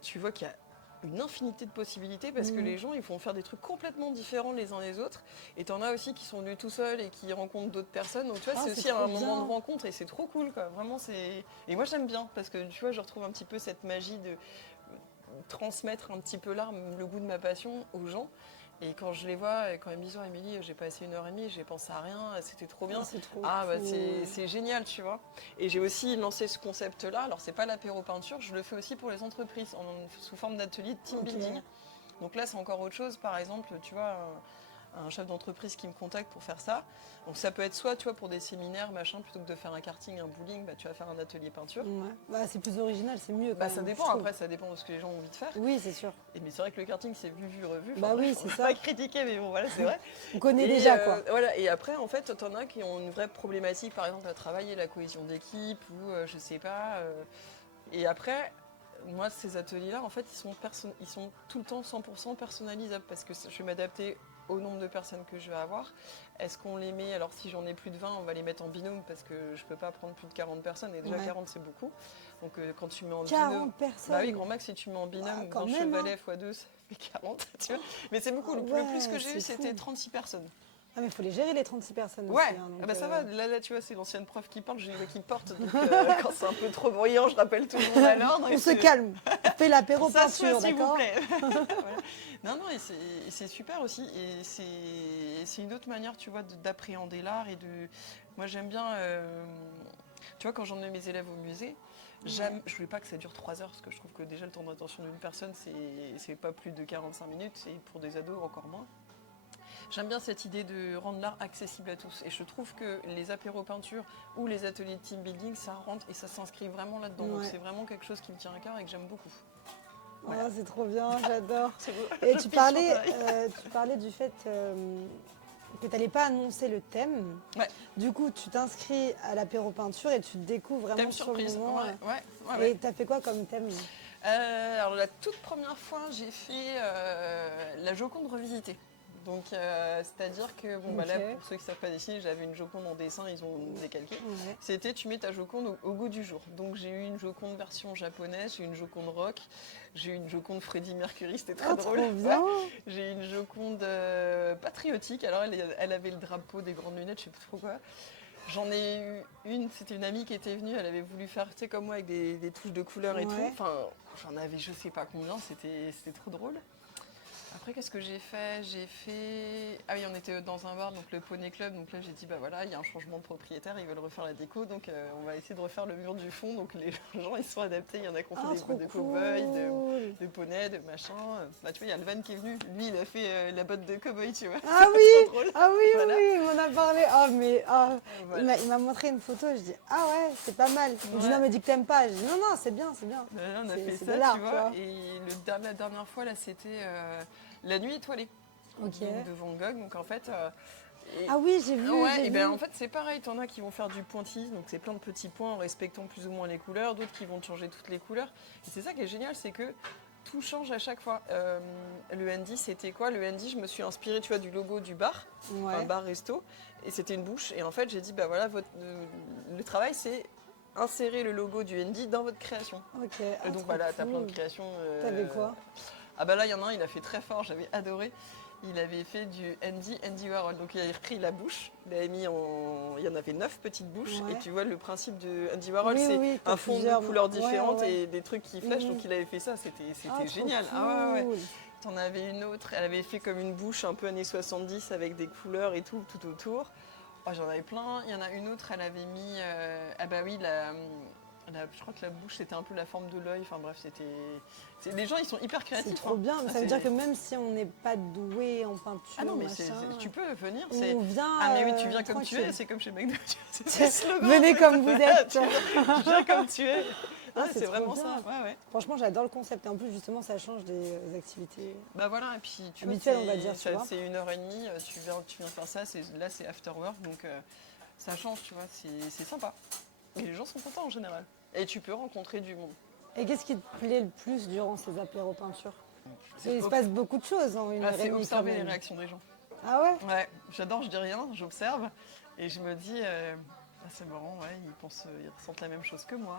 tu vois qu'il y a une infinité de possibilités parce que les gens ils vont faire des trucs complètement différents les uns les autres. Et tu en as aussi qui sont venus tout seuls et qui rencontrent d'autres personnes. Donc tu vois, Ah, c'est c'est aussi trop un moment bien. de rencontre et c'est trop cool quoi. Vraiment, c'est. Et moi j'aime bien parce que tu vois, je retrouve un petit peu cette magie de transmettre un petit peu le goût de ma passion aux gens. Et quand je les vois, et quand ils me disent, oh, Émilie, j'ai passé 1 heure et demie, j'ai pensé à rien, c'était trop bien. Ah, c'est trop Ah, bah, cool. c'est génial, tu vois. Et j'ai aussi lancé ce concept-là. Alors, c'est pas l'apéro peinture, je le fais aussi pour les entreprises, sous forme d'atelier de team Ok. building. Donc là, c'est encore autre chose. Par exemple, tu vois, un chef d'entreprise qui me contacte pour faire ça. Donc ça peut être soit, tu vois, pour des séminaires, machin, plutôt que de faire un karting, un bowling, bah, tu vas faire un atelier peinture. Ouais. Bah, c'est plus original, c'est mieux. Quand Bah, même, ça je dépend, trouve. après, ça dépend de ce que les gens ont envie de faire. Oui, c'est sûr. Mais c'est vrai que le karting, c'est vu, revu. Bah oui, bref, c'est on va ça. pas critiquer, mais bon, voilà, c'est vrai. On connaît Et, déjà, quoi. Voilà. Et après, en fait, t'en as qui ont une vraie problématique, par exemple, à travailler la cohésion d'équipe ou je sais pas. Et après, moi, ces ateliers-là, en fait, ils sont tout le temps 100% personnalisables parce que je vais m'adapter au nombre de personnes que je vais avoir. Est-ce qu'on les met, alors si j'en ai plus de 20, on va les mettre en binôme parce que je ne peux pas prendre plus de 40 personnes et déjà 40 c'est beaucoup. Donc quand tu mets en 40 binôme... personnes. Bah oui, grand max, si tu mets en binôme, quand 20 même, chevalets x 2, ça fait 40, tu vois. Mais c'est beaucoup, le plus que j'ai eu, c'était 36 personnes. Ah mais il faut les gérer les 36 personnes Ouais, aussi. Hein, donc, ah bah ça va, là tu vois, c'est l'ancienne prof qui parle, j'ai les qui porte, donc quand c'est un peu trop bruyant, je rappelle tout le monde à l'ordre. On se calme, on fait l'apéro peinture, s'il vous d'accord? plaît. Voilà. Non, et c'est super aussi, et c'est une autre manière, tu vois, d'appréhender l'art et de... Moi j'aime bien, tu vois, quand j'emmène mes élèves au musée, je voulais pas que ça dure 3 heures, parce que je trouve que déjà le temps d'attention d'une personne, c'est pas plus de 45 minutes, et pour des ados encore moins. J'aime bien cette idée de rendre l'art accessible à tous. Et je trouve que les apéros peinture ou les ateliers de team building, ça rentre et ça s'inscrit vraiment là-dedans. Donc c'est vraiment quelque chose qui me tient à cœur et que j'aime beaucoup. Voilà. Oh, c'est trop bien, j'adore. Et tu parlais du fait que tu n'allais pas annoncer le thème. Ouais. Du coup, tu t'inscris à l'apéro peinture et tu découvres vraiment thème surprise. sur le moment. Ouais. Et tu as fait quoi comme thème? Alors la toute première fois, j'ai fait la Joconde revisitée. Donc, c'est-à-dire que, là, pour ceux qui ne savent pas dessiner, j'avais une Joconde en dessin, ils ont décalqué. Ouais. C'était, tu mets ta Joconde au goût du jour. Donc, j'ai eu une Joconde version japonaise, j'ai eu une Joconde rock, j'ai eu une Joconde Freddie Mercury, c'était très drôle. Ouais. J'ai eu une Joconde patriotique, alors elle avait le drapeau des grandes lunettes, je ne sais plus trop quoi. J'en ai eu une, c'était une amie qui était venue, elle avait voulu faire, tu sais, comme moi, avec des touches de couleurs et tout. Enfin, j'en avais je ne sais pas combien, c'était trop drôle. Après, qu'est-ce que j'ai fait? Ah oui, on était dans un bar, donc le Poney Club. Donc là, j'ai dit, bah voilà, il y a un changement de propriétaire, ils veulent refaire la déco. Donc on va essayer de refaire le mur du fond. Donc les gens, ils sont adaptés. Il y en a qui ont fait des bottes de cow-boy, de poney, de machin. Bah, tu vois, il y a le van qui est venu. Lui, il a fait la botte de cow-boy, tu vois. Ah oui, voilà. oui, il m'en a parlé. Voilà. Il m'a montré une photo. Je dis, ah ouais, c'est pas mal. Il me dit, non, mais dis que t'aimes pas. Je dis, non, c'est bien, c'est bien. Là, on a fait ça, tu vois. Et la dernière fois, là, c'était... La nuit étoilée, donc de Van Gogh. Donc en fait, ah oui, j'ai vu. Ouais, et ben en fait c'est pareil. T'en as qui vont faire du pointilliste, donc c'est plein de petits points en respectant plus ou moins les couleurs. D'autres qui vont te changer toutes les couleurs. Et c'est ça qui est génial, c'est que tout change à chaque fois. Le Andy, c'était quoi? Le Andy, je me suis inspirée, tu vois, du logo du bar, un bar resto, et c'était une bouche. Et en fait, j'ai dit, bah voilà, le travail, c'est insérer le logo du Andy dans votre création. Ok. Et donc voilà, t'as plein de créations. T'avais quoi? Ah bah là, il y en a un, il a fait très fort, j'avais adoré. Il avait fait du Andy Warhol. Donc il a repris la bouche, il avait mis en... Il y en avait 9 petites bouches. Et tu vois, le principe de Andy Warhol, c'est un fond de couleurs différentes et des trucs qui flashent. Donc il avait fait ça, c'était génial. Cool. Ah ouais. T'en avais une autre, elle avait fait comme une bouche un peu années 70 avec des couleurs et tout autour. Oh, j'en avais plein. Il y en a une autre, elle avait mis... ah bah oui, je crois que la bouche, c'était un peu la forme de l'œil. Enfin bref, les gens, ils sont hyper créatifs. C'est trop bien. Ça veut dire que même si on n'est pas doué en peinture, ah non, mais tu peux venir. On vient. Ah mais oui, tu viens comme tu es. C'est comme chez McDo. Venez comme vous êtes. Tu viens comme tu es. C'est vraiment bien. ça. Ouais. Franchement, j'adore le concept. Et en plus, justement, ça change des activités. Bah voilà. Et puis tu habituelles, on va dire. C'est 1h30. Tu viens faire ça. Là, c'est after work, donc ça change. Tu vois, c'est sympa. Et les gens sont contents en général. Et tu peux rencontrer du monde. Et qu'est-ce qui te plaît le plus durant ces apéros peinture? Il se passe beaucoup de choses en une heure et demie. C'est observer les réactions des gens. Ah ouais? Ouais, j'adore, je dis rien, j'observe. Et je me dis, c'est marrant, ils ressentent la même chose que moi.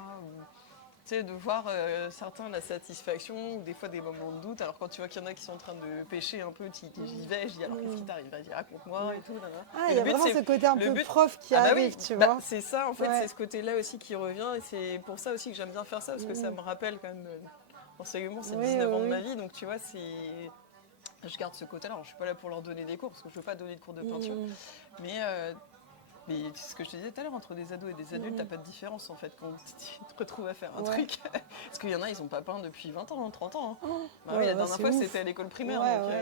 Tu sais, de voir certains la satisfaction ou des fois des moments de doute. Alors quand tu vois qu'il y en a qui sont en train de pêcher un peu, j'y vais, je dis alors qu'est-ce qui t'arrive? Vas-y, raconte-moi et tout. Ah, il y a vraiment ce côté un peu prof qui arrive, tu vois. C'est ça, en fait, c'est ce côté-là aussi qui revient. Et c'est pour ça aussi que j'aime bien faire ça, parce que ça me rappelle quand même l'enseignement, c'est 19 ans de ma vie. Donc tu vois, je garde ce côté-là. Alors, je suis pas là pour leur donner des cours, parce que je veux pas donner de cours de peinture. Mais c'est ce que je te disais tout à l'heure, entre des ados et des adultes, t'as pas de différence en fait quand tu te retrouves à faire un truc. Parce qu'il y en a, ils ont pas peint depuis 20 ans, 30 ans. La dernière fois, c'était à l'école primaire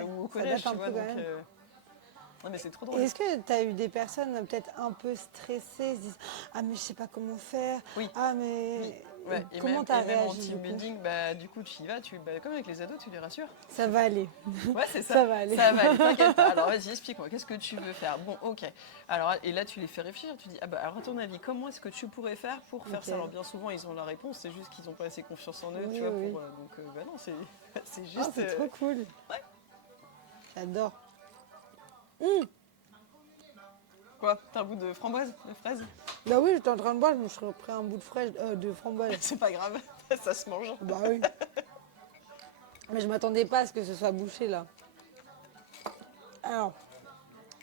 ou au collège, tu vois. Non, mais c'est trop drôle. Est-ce que tu as eu des personnes peut-être un peu stressées, se disent ah mais je sais pas comment faire, oui. ah mais Ouais, et Comment même, t'as et même en réagi team building, du coup, tu y vas, comme avec les ados, tu les rassures. Ça va aller. Ouais, c'est ça. Ça va aller. Ça va aller, t'inquiète pas. Alors vas-y, explique-moi, qu'est-ce que tu veux faire? Bon, ok. Alors, et là, tu les fais réfléchir. Tu dis, alors à ton avis, comment est-ce que tu pourrais faire pour faire ça? Ok. Alors bien souvent, ils ont la réponse, c'est juste qu'ils n'ont pas assez confiance en eux, Oui, tu vois. oui. Donc, non, c'est Ah, juste. c'est trop cool. Ouais. J'adore. Quoi? T'as un bout de framboise, de fraise? Bah oui, j'étais en train de boire, je me suis repris un bout de framboise. C'est pas grave, ça se mange. Bah oui. Mais je m'attendais pas à ce que ce soit bouché là. Alors,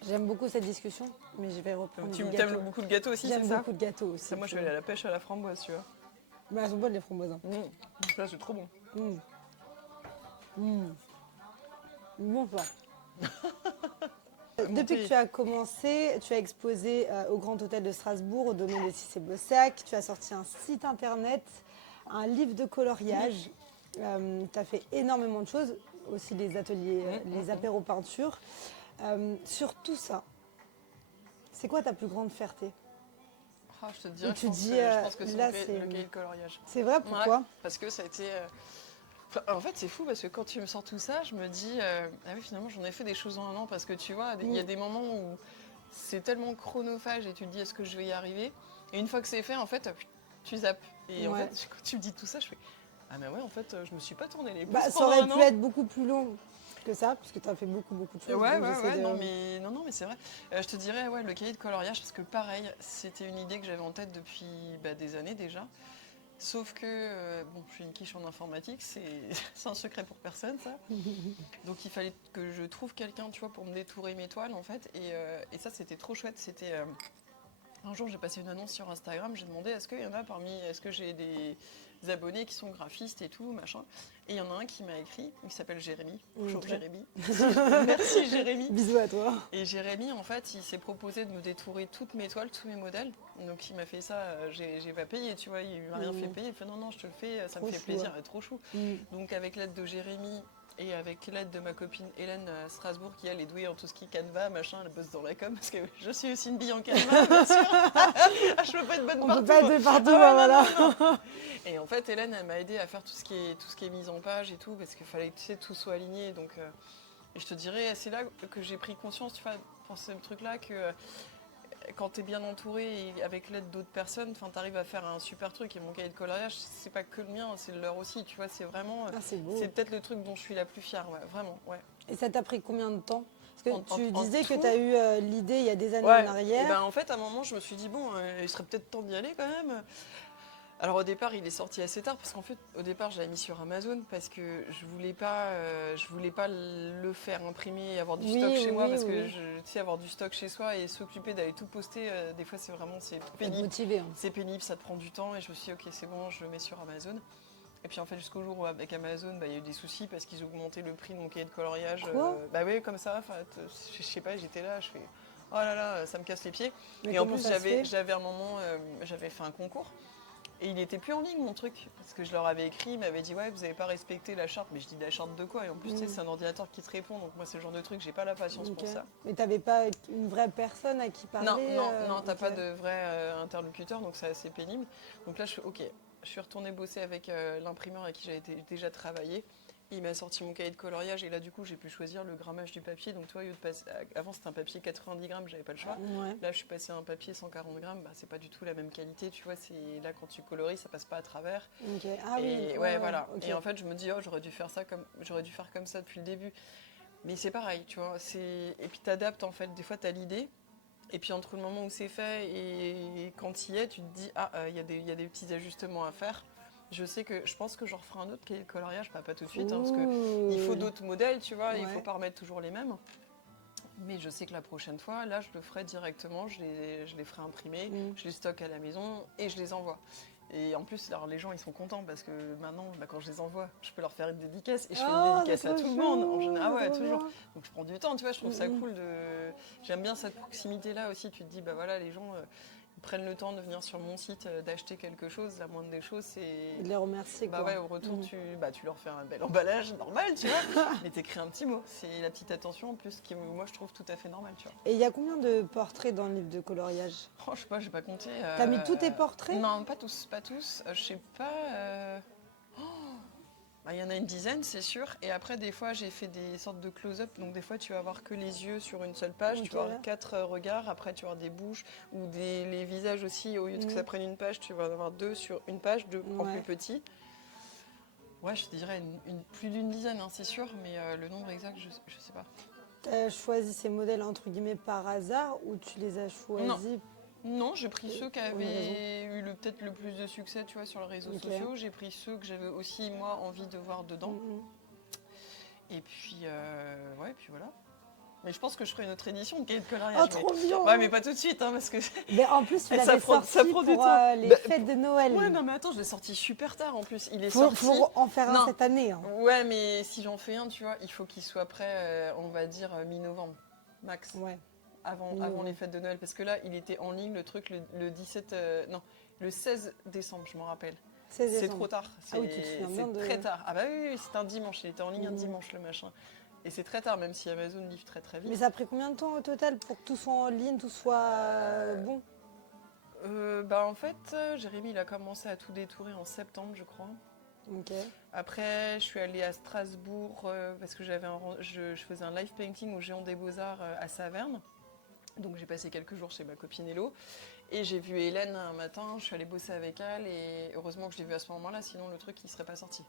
j'aime beaucoup cette discussion, mais je vais reprendre Tu du aimes gâteau. beaucoup le gâteau aussi, J'aime c'est ça? beaucoup de gâteaux aussi. Ça, moi, je vais aller à la pêche à la framboise, tu vois. Bah, elles sont bonnes les framboises. Hein. Ça, c'est trop bon. Bon ça. Depuis que tu as commencé, tu as exposé au Grand Hôtel de Strasbourg, au domaine de Cissé-Bossac. Tu as sorti un site internet, un livre de coloriage. Tu as fait énormément de choses, aussi les ateliers, les apéros peinture. Sur tout ça, c'est quoi ta plus grande fierté? Je te dirais, tu dis, je pense que c'est là, le c'est- cahier de coloriage. C'est vrai, pourquoi? Ouais, parce que ça a été... en fait, c'est fou parce que quand tu me sors tout ça, je me dis, ah oui, finalement, j'en ai fait des choses en un an parce que tu vois, il y a des moments où c'est tellement chronophage et tu te dis, est-ce que je vais y arriver? Et une fois que c'est fait, en fait, tu zappes. Et en Ouais. fait, quand tu me dis tout ça, je fais, ah mais ouais, en fait, je me suis pas tourné les pouces Bah, ça pendant aurait un pu an. être beaucoup plus long que ça, puisque tu as fait beaucoup de choses. Ouais, donc j'essaie ouais, de- non, mais c'est vrai. Je te dirais, ouais, le cahier de coloriage, parce que pareil, c'était une idée que j'avais en tête depuis des années déjà. Sauf que, bon, je suis une quiche en informatique, c'est un secret pour personne, ça. Donc il fallait que je trouve quelqu'un, tu vois, pour me détourer mes toiles, en fait. Et ça, c'était trop chouette. C'était... un jour, j'ai passé une annonce sur Instagram, j'ai demandé est-ce que j'ai des abonnés qui sont graphistes et tout, machin. Et il y en a un qui m'a écrit, il s'appelle Jérémy. Bonjour Ok. Jérémy. Merci Jérémy. Bisous à toi. Et Jérémy, en fait, il s'est proposé de me détourer toutes mes toiles, tous mes modèles. Donc il m'a fait ça, j'ai pas payé, tu vois, il m'a rien fait payer. Il fait non, je te le fais, ça Trop me fait chou, plaisir, hein. trop chou. Mm. Donc avec l'aide de Jérémy et avec l'aide de ma copine Hélène à Strasbourg, qui elle est douée en tout ce qui est canevas, machin, elle bosse dans la com, parce que je suis aussi une bille en canevas, bien sûr. Je peux pas être bonne On partout. peut pas être partout, Ah ouais, bah, non, voilà. non. Et en fait, Hélène, elle m'a aidé à faire tout ce qui est mise en page et tout, parce qu'il fallait que tout soit aligné. Donc, et je te dirais, c'est là que j'ai pris conscience, tu vois, pour ce truc-là, que quand tu es bien entouré et avec l'aide d'autres personnes, tu arrives à faire un super truc. Et mon cahier de coloriage, c'est pas que le mien, c'est le leur aussi. Tu vois, c'est vraiment. Ah, c'est beau. C'est peut-être le truc dont je suis la plus fière, ouais, vraiment. Ouais. Et ça t'a pris combien de temps? Parce que tu En disais que tout, tu as eu l'idée il y a des années ouais. en arrière. Et ben, en fait, à un moment, je me suis dit, bon, il serait peut-être temps d'y aller quand même. Alors au départ, il est sorti assez tard parce qu'en fait, au départ, je l'avais mis sur Amazon parce que je voulais pas le faire imprimer et avoir du stock chez moi parce que tu sais, avoir du stock chez soi et s'occuper d'aller tout poster, des fois c'est Être pénible. motivé. Hein. C'est pénible, ça te prend du temps et je me suis dit ok, c'est bon, je le mets sur Amazon. Et puis en fait, jusqu'au jour où avec Amazon, il y a eu des soucis parce qu'ils ont augmenté le prix de mon cahier de coloriage. Quoi bah oui, comme ça. Je sais pas, j'étais là, je fais oh là là, ça me casse les pieds. Mais et en comment plus, ça se fait j'avais un moment, j'avais fait un concours. Et il n'était plus en ligne mon truc, parce que je leur avais écrit, ils m'avaient dit ouais vous n'avez pas respecté la charte, mais je dis la charte de quoi? Et en plus tu sais, c'est un ordinateur qui te répond, donc moi c'est le genre de truc, j'ai pas la patience pour ça. Mais t'avais pas une vraie personne à qui parler? Non, t'as ok. pas de vrai interlocuteur, donc c'est assez pénible. Donc là je suis ok, je suis retournée bosser avec l'imprimeur avec qui j'avais déjà travaillé. Il m'a sorti mon cahier de coloriage et là du coup j'ai pu choisir le grammage du papier. Donc toi, avant c'était un papier 90 grammes, j'avais pas le choix. Ouais. Là je suis passée à un papier 140 grammes, c'est pas du tout la même qualité, tu vois. C'est là quand tu colories, ça passe pas à travers. Ok. Ah Et oui. ouais, voilà. ok. Et en fait je me dis j'aurais dû faire comme ça depuis le début. Mais c'est pareil, tu vois. Et puis t'adaptes en fait. Des fois t'as l'idée. Et puis entre le moment où c'est fait et quand tu y es, tu te dis il y a des petits ajustements à faire. Je pense que j'en referai un autre cahier de coloriage, pas tout de suite, parce qu'il faut d'autres modèles, tu vois, il faut pas remettre toujours les mêmes. Mais je sais que la prochaine fois, là, je le ferai directement, je les ferai imprimer, je les stocke à la maison et je les envoie. Et en plus, alors, les gens, ils sont contents parce que maintenant, quand je les envoie, je peux leur faire une dédicace et je fais une dédicace à tout le monde. En général, ouais, toujours. Donc je prends du temps, tu vois, je trouve ça cool. J'aime bien cette proximité-là aussi. Tu te dis, bah voilà, les gens... prennent le temps de venir sur mon site, d'acheter quelque chose, la moindre des choses, c'est... De les remercier, Bah quoi. ouais, au retour, tu leur fais un bel emballage, normal, tu vois, mais t'écris un petit mot. C'est la petite attention, en plus, qui, moi, je trouve tout à fait normal, tu vois. Et il y a combien de portraits dans le livre de coloriage? Oh, je sais pas, j'ai pas compté. T'as mis tous tes portraits? Non, pas tous, pas tous. Je sais pas... oh, bah, y en a une dizaine, c'est sûr. Et après, des fois, j'ai fait des sortes de close-up. Donc, des fois, tu vas avoir que les yeux sur une seule page. Ok. Tu vas avoir 4 regards. Après, tu vas avoir des bouches ou les visages aussi. Au lieu de que ça prenne une page, tu vas en avoir 2 sur une page, 2 en plus petit. Ouais, je te dirais plus d'une dizaine, hein, c'est sûr. Mais le nombre exact, je sais pas. T'as choisi ces modèles entre guillemets par hasard ou tu les as choisis? Non, j'ai pris ceux qui avaient eu peut-être le plus de succès, tu vois, sur les réseaux sociaux. J'ai pris ceux que j'avais aussi, moi, envie de voir dedans. Et puis, ouais, puis voilà. Mais je pense que je ferai une autre édition de cahier de coloriage. Oh, trop bien! Ouais, mais pas tout de suite, hein, parce que... Mais en plus, tu l'avais sorti pour du temps. les fêtes de Noël. Ouais, non, mais attends, je l'ai sorti super tard, en plus. Il est Faut sorti... en faire un cette année. Hein. Ouais, mais si j'en fais un, tu vois, il faut qu'il soit prêt, on va dire, mi-novembre, max. Ouais. Avant les fêtes de Noël, parce que là, il était en ligne, le truc, le 17... non, le 16 décembre, je m'en rappelle. C'est trop tard. Ah oui, tu te souviens bien très tard. Ah bah oui, c'était un dimanche. Il était en ligne un dimanche, le machin. Et c'est très tard, même si Amazon livre très très vite. Mais ça a pris combien de temps au total pour que tout soit en ligne, tout soit bon? Bah en fait, Jérémy, il a commencé à tout détourer en septembre, je crois. Ok. Après, je suis allée à Strasbourg parce que je faisais un live painting au Géant des Beaux-Arts à Saverne. Donc j'ai passé quelques jours chez ma copine Hello. Et j'ai vu Hélène un matin, je suis allée bosser avec elle. Et heureusement que je l'ai vue à ce moment-là, sinon le truc, il ne serait pas sorti.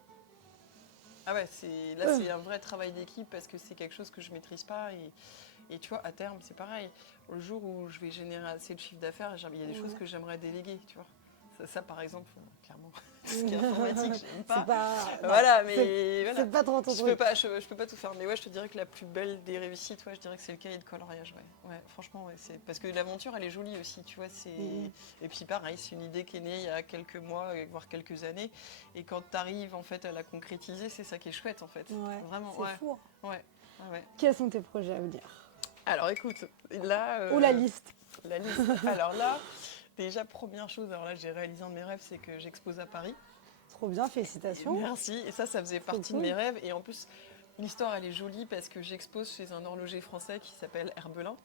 Ah ouais, c'est un vrai travail d'équipe parce que c'est quelque chose que je ne maîtrise pas. Et tu vois, à terme, c'est pareil. Le jour où je vais générer assez de chiffre d'affaires, il y a des choses que j'aimerais déléguer, tu vois. Ça, par exemple, clairement, ce qui est informatique, j'aime pas. Voilà, mais voilà. C'est pas trop ton truc. Je peux pas tout faire. Mais ouais, je te dirais que la plus belle des réussites, ouais, je dirais que c'est le cahier de coloriage. Ouais, franchement, ouais, c'est parce que l'aventure, elle est jolie aussi, tu vois. Et puis pareil, c'est une idée qui est née il y a quelques mois, voire quelques années. Et quand tu arrives en fait à la concrétiser, c'est ça qui est chouette en fait. Ouais, vraiment. C'est fou. Ouais. Quels sont tes projets à venir? Alors écoute, là. Ou la liste. La liste. Alors là. Déjà, première chose, alors là, j'ai réalisé un de mes rêves, c'est que j'expose à Paris. Trop bien, félicitations. Merci. Et ça faisait partie de mes rêves. Et en plus, l'histoire, elle est jolie parce que j'expose chez un horloger français qui s'appelle Herbelin.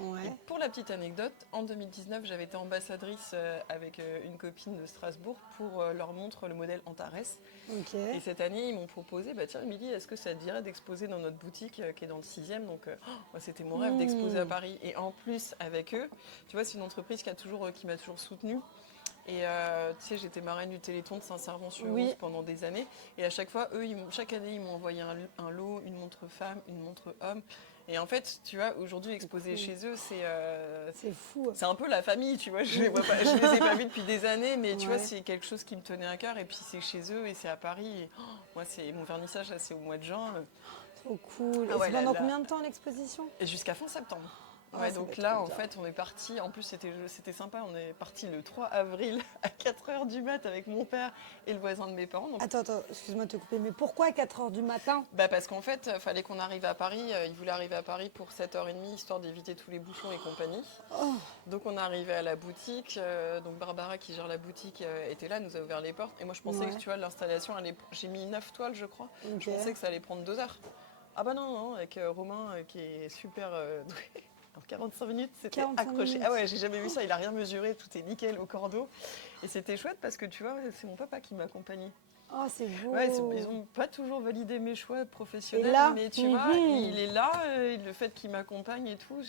Ouais. Et pour la petite anecdote, en 2019, j'avais été ambassadrice avec une copine de Strasbourg pour leur montrer le modèle Antares. Okay. Et cette année, ils m'ont proposé, tiens Émilie, est-ce que ça te dirait d'exposer dans notre boutique qui est dans le 6e? Donc moi, c'était mon rêve d'exposer à Paris. Et en plus, avec eux, tu vois, c'est une entreprise qui m'a toujours soutenue. Et tu sais, j'étais marraine du Téléthon de Saint-Servant-sur-Ouse pendant des années. Et à chaque fois, eux, chaque année, ils m'ont envoyé un lot, une montre femme, une montre homme. Et en fait, tu vois, aujourd'hui, exposer chez eux, c'est fou. C'est un peu la famille, tu vois. Je les ai pas vus depuis des années, mais tu vois, c'est quelque chose qui me tenait à cœur. Et puis, c'est chez eux et c'est à Paris. Et, moi, c'est mon vernissage, là, c'est au mois de juin. Trop cool. Ah ouais, et c'est pendant combien de temps l'exposition? Jusqu'à fin septembre. Ouais, donc là, en fait, on est parti. En plus, c'était sympa. On est parti le 3 avril à 4h du mat avec mon père et le voisin de mes parents. Donc... Attends, excuse-moi de te couper, mais pourquoi à 4h du matin? Parce qu'en fait, il fallait qu'on arrive à Paris. Ils voulaient arriver à Paris pour 7h30, histoire d'éviter tous les bouchons et compagnie. Oh. Donc, on est arrivé à la boutique. Donc, Barbara, qui gère la boutique, était là, nous a ouvert les portes. Et moi, je pensais que, tu vois, l'installation, j'ai mis 9 toiles, je crois. Je pensais que ça allait prendre 2 heures. Ah bah non, avec Romain, qui est super doué. En 45 minutes, c'était accroché. Ah ouais, j'ai jamais vu ça, il a rien mesuré, tout est nickel au cordeau. Et c'était chouette parce que tu vois, c'est mon papa qui m'accompagnait. Oh, c'est beau. Ouais, ils n'ont pas toujours validé mes choix professionnels, mais tu vois, il est là, le fait qu'il m'accompagne et tout,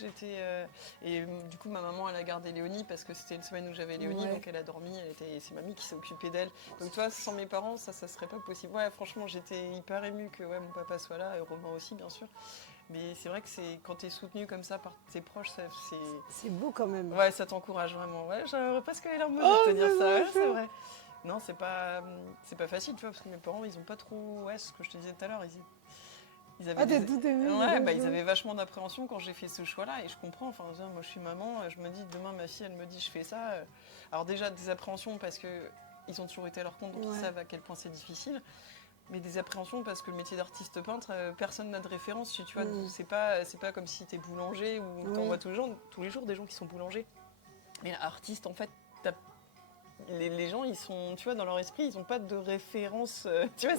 Et du coup, ma maman, elle a gardé Léonie parce que c'était une semaine où j'avais Léonie, donc elle a dormi, c'est mamie qui s'est occupée d'elle. Donc tu vois, sans mes parents, ça serait pas possible. Ouais, franchement, j'étais hyper émue que mon papa soit là, et Romain aussi, bien sûr. Mais c'est vrai que quand tu es soutenu comme ça par tes proches, c'est beau quand même. Ouais, ça t'encourage vraiment. Ouais, j'aurais presque les larmes de te dire ça, ouais, c'est vrai. Non, c'est pas facile, tu vois, parce que mes parents, ils ont pas trop... Ouais, ce que je te disais tout à l'heure, ils avaient tout aimé. Ouais, ils avaient vachement d'appréhension quand j'ai fait ce choix-là, et je comprends. Enfin, moi, je suis maman, je me dis, demain, ma fille, elle me dit, je fais ça. Alors déjà, des appréhensions parce qu'ils ont toujours été à leur compte, donc ils savent à quel point c'est difficile. Mais des appréhensions parce que le métier d'artiste peintre, personne n'a de référence. Tu vois, c'est pas comme si t'es boulanger ou t'en vois tous les jours des gens qui sont boulangers. Mais artiste, en fait, les gens, ils sont, tu vois, dans leur esprit, ils n'ont pas de référence. Tu vois,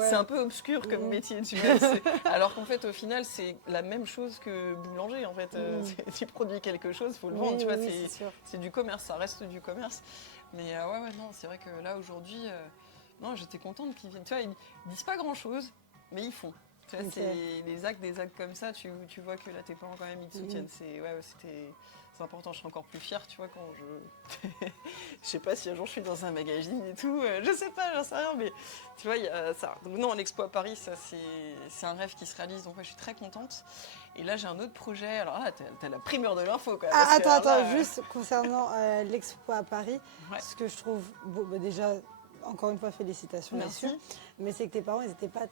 c'est un peu obscur comme métier, tu vois. Alors qu'en fait, au final, c'est la même chose que boulanger. En fait, tu produis quelque chose, il faut le vendre. Tu vois, c'est du commerce, ça reste du commerce. Mais ouais, non, c'est vrai que là, aujourd'hui, non, j'étais contente qu'ils viennent. Tu vois, ils disent pas grand-chose, mais ils font. Tu vois, c'est des actes comme ça, tu vois que là, tes parents, quand même, ils te soutiennent. C'est important, je serais encore plus fière, tu vois, quand je sais pas si un jour je suis dans un magazine et tout, je sais pas, j'en sais rien, mais tu vois, il y a ça. Donc non, l'expo à Paris, ça, c'est un rêve qui se réalise, donc ouais, je suis très contente. Et là, j'ai un autre projet, alors là, t'as la primeur de l'info, quand même. Attends, juste concernant l'expo à Paris, Ouais. ce que je trouve, déjà, encore une fois, félicitations, bien sûr, mais c'est que tes parents, ils n'étaient pas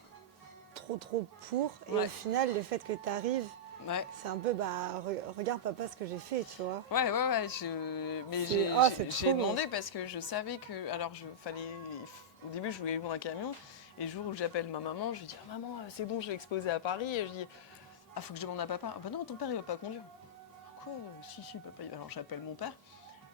trop pour, et au final, le fait que tu arrives, c'est un peu, regarde papa ce que j'ai fait, tu vois. Ouais. Mais j'ai demandé parce que je savais que. Alors, au début, je voulais louer un camion. Et le jour où j'appelle ma maman, je lui dis maman, c'est bon, je vais exposer à Paris. Et je dis faut que je demande à papa. Ah bah non, ton père, il va pas conduire. Quoi Si, papa. Alors, j'appelle mon père.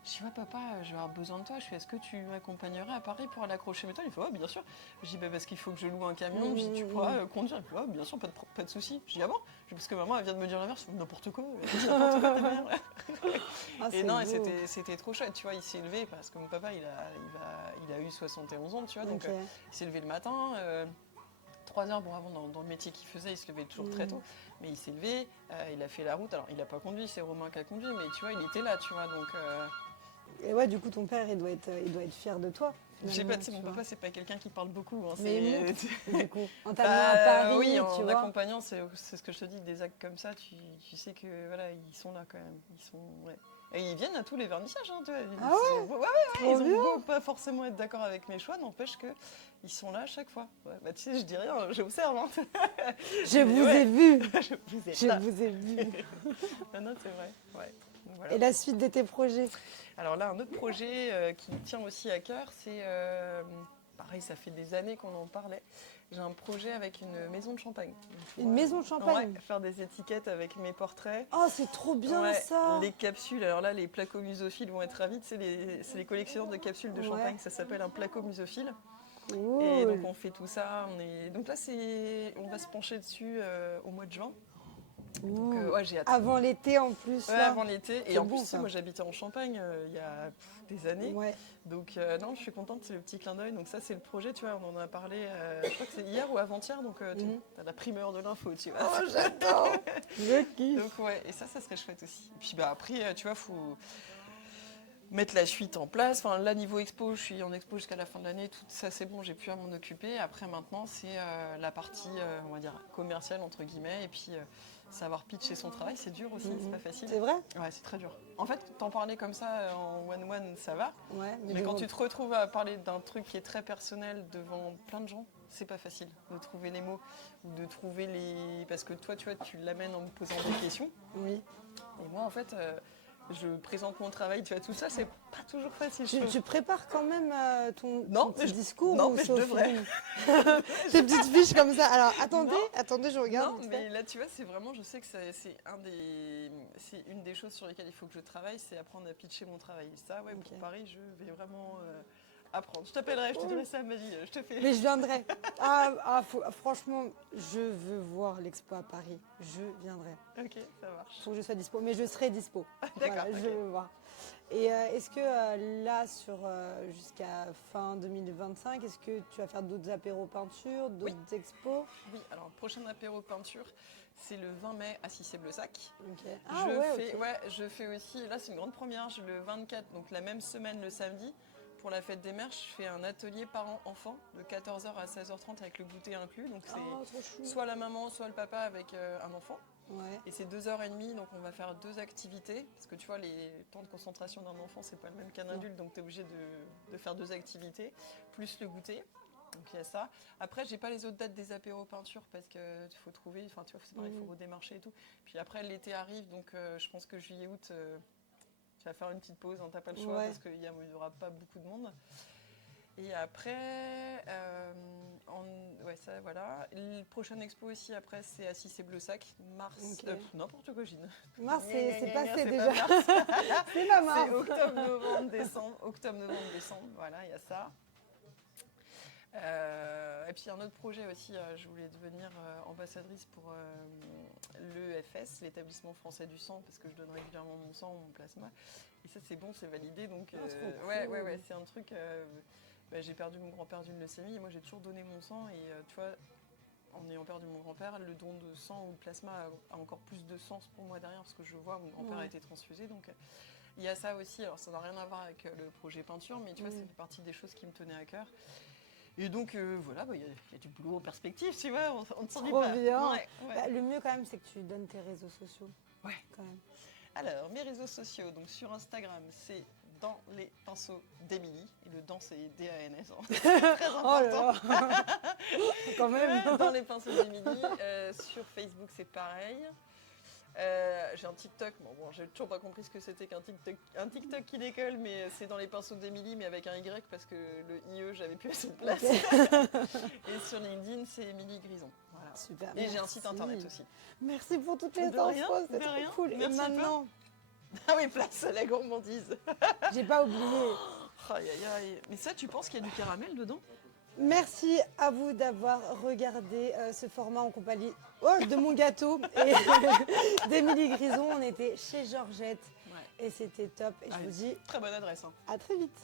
Je dis papa, je vais avoir besoin de toi. Est-ce que tu m'accompagnerais à Paris pour aller accrocher mes toiles? Il fait bien sûr. Je dis parce qu'il faut que je loue un camion. Je dis tu pourras conduire? Il fait bien sûr, pas de souci. Je dis bon? Parce que maman elle vient de me dire l'inverse. N'importe quoi. Elle dit n'importe quoi ta mère. Et non, c'était trop chouette. Tu vois, il s'est levé parce que mon papa il a eu 71 ans. Tu vois, donc il s'est levé le matin. 3 heures avant dans le métier qu'il faisait, il se levait toujours très tôt, mais il s'est levé, il a fait la route. Alors il n'a pas conduit, c'est Romain qui a conduit, mais tu vois, il était là, tu vois, donc. Et ouais, du coup, ton père, il doit être fier de toi. Je sais pas, tu sais, mon papa, c'est pas quelqu'un qui parle beaucoup. Hein, mais du coup, en t'amenant à Paris, oui, en accompagnant, c'est ce que je te dis, des actes comme ça, tu sais que voilà, ils sont là quand même, Et ils viennent à tous les vernissages, hein, tu vois. Ils ont beau pas forcément être d'accord avec mes choix, n'empêche que ils sont là à chaque fois. Ouais, tu sais, je dis rien, j'observe. Hein. Je vous ai vu. Je vous ai vu. Non, c'est vrai. Ouais. Voilà. Et la suite de tes projets? Alors là, un autre projet qui me tient aussi à cœur, c'est pareil, ça fait des années qu'on en parlait. J'ai un projet avec une maison de champagne. Une maison de champagne? Ouais, faire des étiquettes avec mes portraits. Oh, c'est trop bien ça! Les capsules, alors là, les placo-musophiles vont être ravis. C'est les collectionneurs de capsules de champagne, ça s'appelle un placo-musophile. Cool. Et donc on fait tout ça. Donc là, on va se pencher dessus au mois de juin. Donc, j'ai hâte. Avant l'été en plus. Ouais, avant l'été. Et en plus, moi j'habitais en Champagne il y a des années. Ouais. Donc non, je suis contente, c'est le petit clin d'œil. Donc ça, c'est le projet, tu vois, on en a parlé, je crois que c'est hier ou avant-hier. Donc tu as la primeur de l'info, tu vois. Oh, j'adore. Je kiffe. Donc ouais, et ça serait chouette aussi. Et puis après, tu vois, faut mettre la suite en place. Enfin, là, niveau expo, je suis en expo jusqu'à la fin de l'année. Tout ça, c'est bon, j'ai pu à m'en occuper. Après, maintenant, c'est la partie, on va dire, commerciale, entre guillemets. Et puis, savoir pitcher son travail, c'est dur aussi, c'est pas facile. C'est vrai? Ouais, c'est très dur. En fait, t'en parler comme ça en one-one, ça va. Ouais, mais quand tu te retrouves à parler d'un truc qui est très personnel devant plein de gens, c'est pas facile de trouver les mots ou de trouver les... Parce que toi, tu vois, tu l'amènes en me posant des questions. Oui. Et moi, en fait... je présente mon travail, tu vois, tout ça, c'est pas toujours facile. Tu prépares quand même ton petit discours? Non, mais je devrais. Tes petites fiches comme ça. Alors, attendez, je regarde. Non, mais là, tu vois, c'est vraiment, je sais que c'est une des choses sur lesquelles il faut que je travaille, c'est apprendre à pitcher mon travail. Ça, ouais, pour Paris, je vais vraiment apprendre. Je t'appellerai, je te dirai ça, Magie, je te fais. Mais je viendrai. Franchement, je veux voir l'expo à Paris. Je viendrai. Ok, ça marche. Faut que je sois dispo, mais je serai dispo. D'accord. Voilà, je veux voir. Et est-ce que là, jusqu'à fin 2025, est-ce que tu vas faire d'autres apéros peinture, d'autres expos? Oui, alors prochain apéro peinture, c'est le 20 mai à Cissé-Bleusac. Okay. Je fais aussi, là c'est une grande première, le 24, donc la même semaine le samedi. Pour la fête des mères, je fais un atelier parents-enfants de 14h à 16h30 avec le goûter inclus. Donc c'est soit la maman, soit le papa avec un enfant. Ouais. Et c'est 2h30, donc on va faire 2 activités. Parce que tu vois, les temps de concentration d'un enfant, c'est pas le même qu'un adulte. Donc tu es obligé de faire 2 activités, plus le goûter. Donc il y a ça. Après, j'ai pas les autres dates des apéros peinture parce qu'il faut trouver, enfin tu vois, c'est pareil, il faut redémarcher et tout. Puis après, l'été arrive, donc je pense que juillet-août... tu vas faire une petite pause, t'as pas le choix parce qu'il n'y aura pas beaucoup de monde. Et après, ouais, ça, voilà. Le prochain expo aussi, après, c'est Assis et Bleusac, mars. Ok. N'importe quoi, Gine. Mars, c'est passé c'est déjà. pas mars. C'est pas C'est mars. octobre, novembre, décembre. Octobre, novembre, décembre. Voilà, il y a ça. Et puis un autre projet aussi, je voulais devenir ambassadrice pour l'EFS, l'établissement français du sang, parce que je donne régulièrement mon sang, mon plasma. Et ça c'est bon, c'est validé. Donc trop ouais, cool. ouais, ouais, c'est un truc. J'ai perdu mon grand-père d'une leucémie et moi j'ai toujours donné mon sang. Et tu vois, en ayant perdu mon grand-père, le don de sang ou de plasma a encore plus de sens pour moi derrière, parce que je vois mon grand-père a été transfusé. Donc il y a ça aussi. Alors ça n'a rien à voir avec le projet peinture, mais tu vois, ça fait partie des choses qui me tenaient à cœur. Et donc voilà, il y a du boulot en perspective, tu vois, on ne s'ennuie Trop pas. bien. Ouais, ouais. Bah, le mieux quand même, c'est que tu donnes tes réseaux sociaux. Ouais. Quand même. Alors, mes réseaux sociaux, donc sur Instagram, c'est dans les pinceaux d'Émilie. Et le dans, c'est D-A-N-S. C'est très Oh important. là là. Quand même. Dans les pinceaux d'Émilie. Sur Facebook, c'est pareil. J'ai un TikTok, bon, j'ai toujours pas compris ce que c'était qu'un TikTok qui décolle, mais c'est dans les pinceaux d'Émilie, mais avec un Y parce que le IE, j'avais plus assez de place. Et sur LinkedIn, c'est Émilie Grison. Voilà. Super. Et j'ai un merci. site internet aussi. Merci pour toutes les De rien, infos, c'était de trop rien. cool. Merci Et maintenant, Ah oui, place à la gourmandise. j'ai pas oublié. Aïe, aïe, aïe. Mais ça, tu penses qu'il y a du caramel dedans? Merci à vous d'avoir regardé ce format en compagnie de mon gâteau et d'Émilie Grison. On était chez Georgette et c'était top. Et je vous dis Très bonne adresse. Hein. à très vite.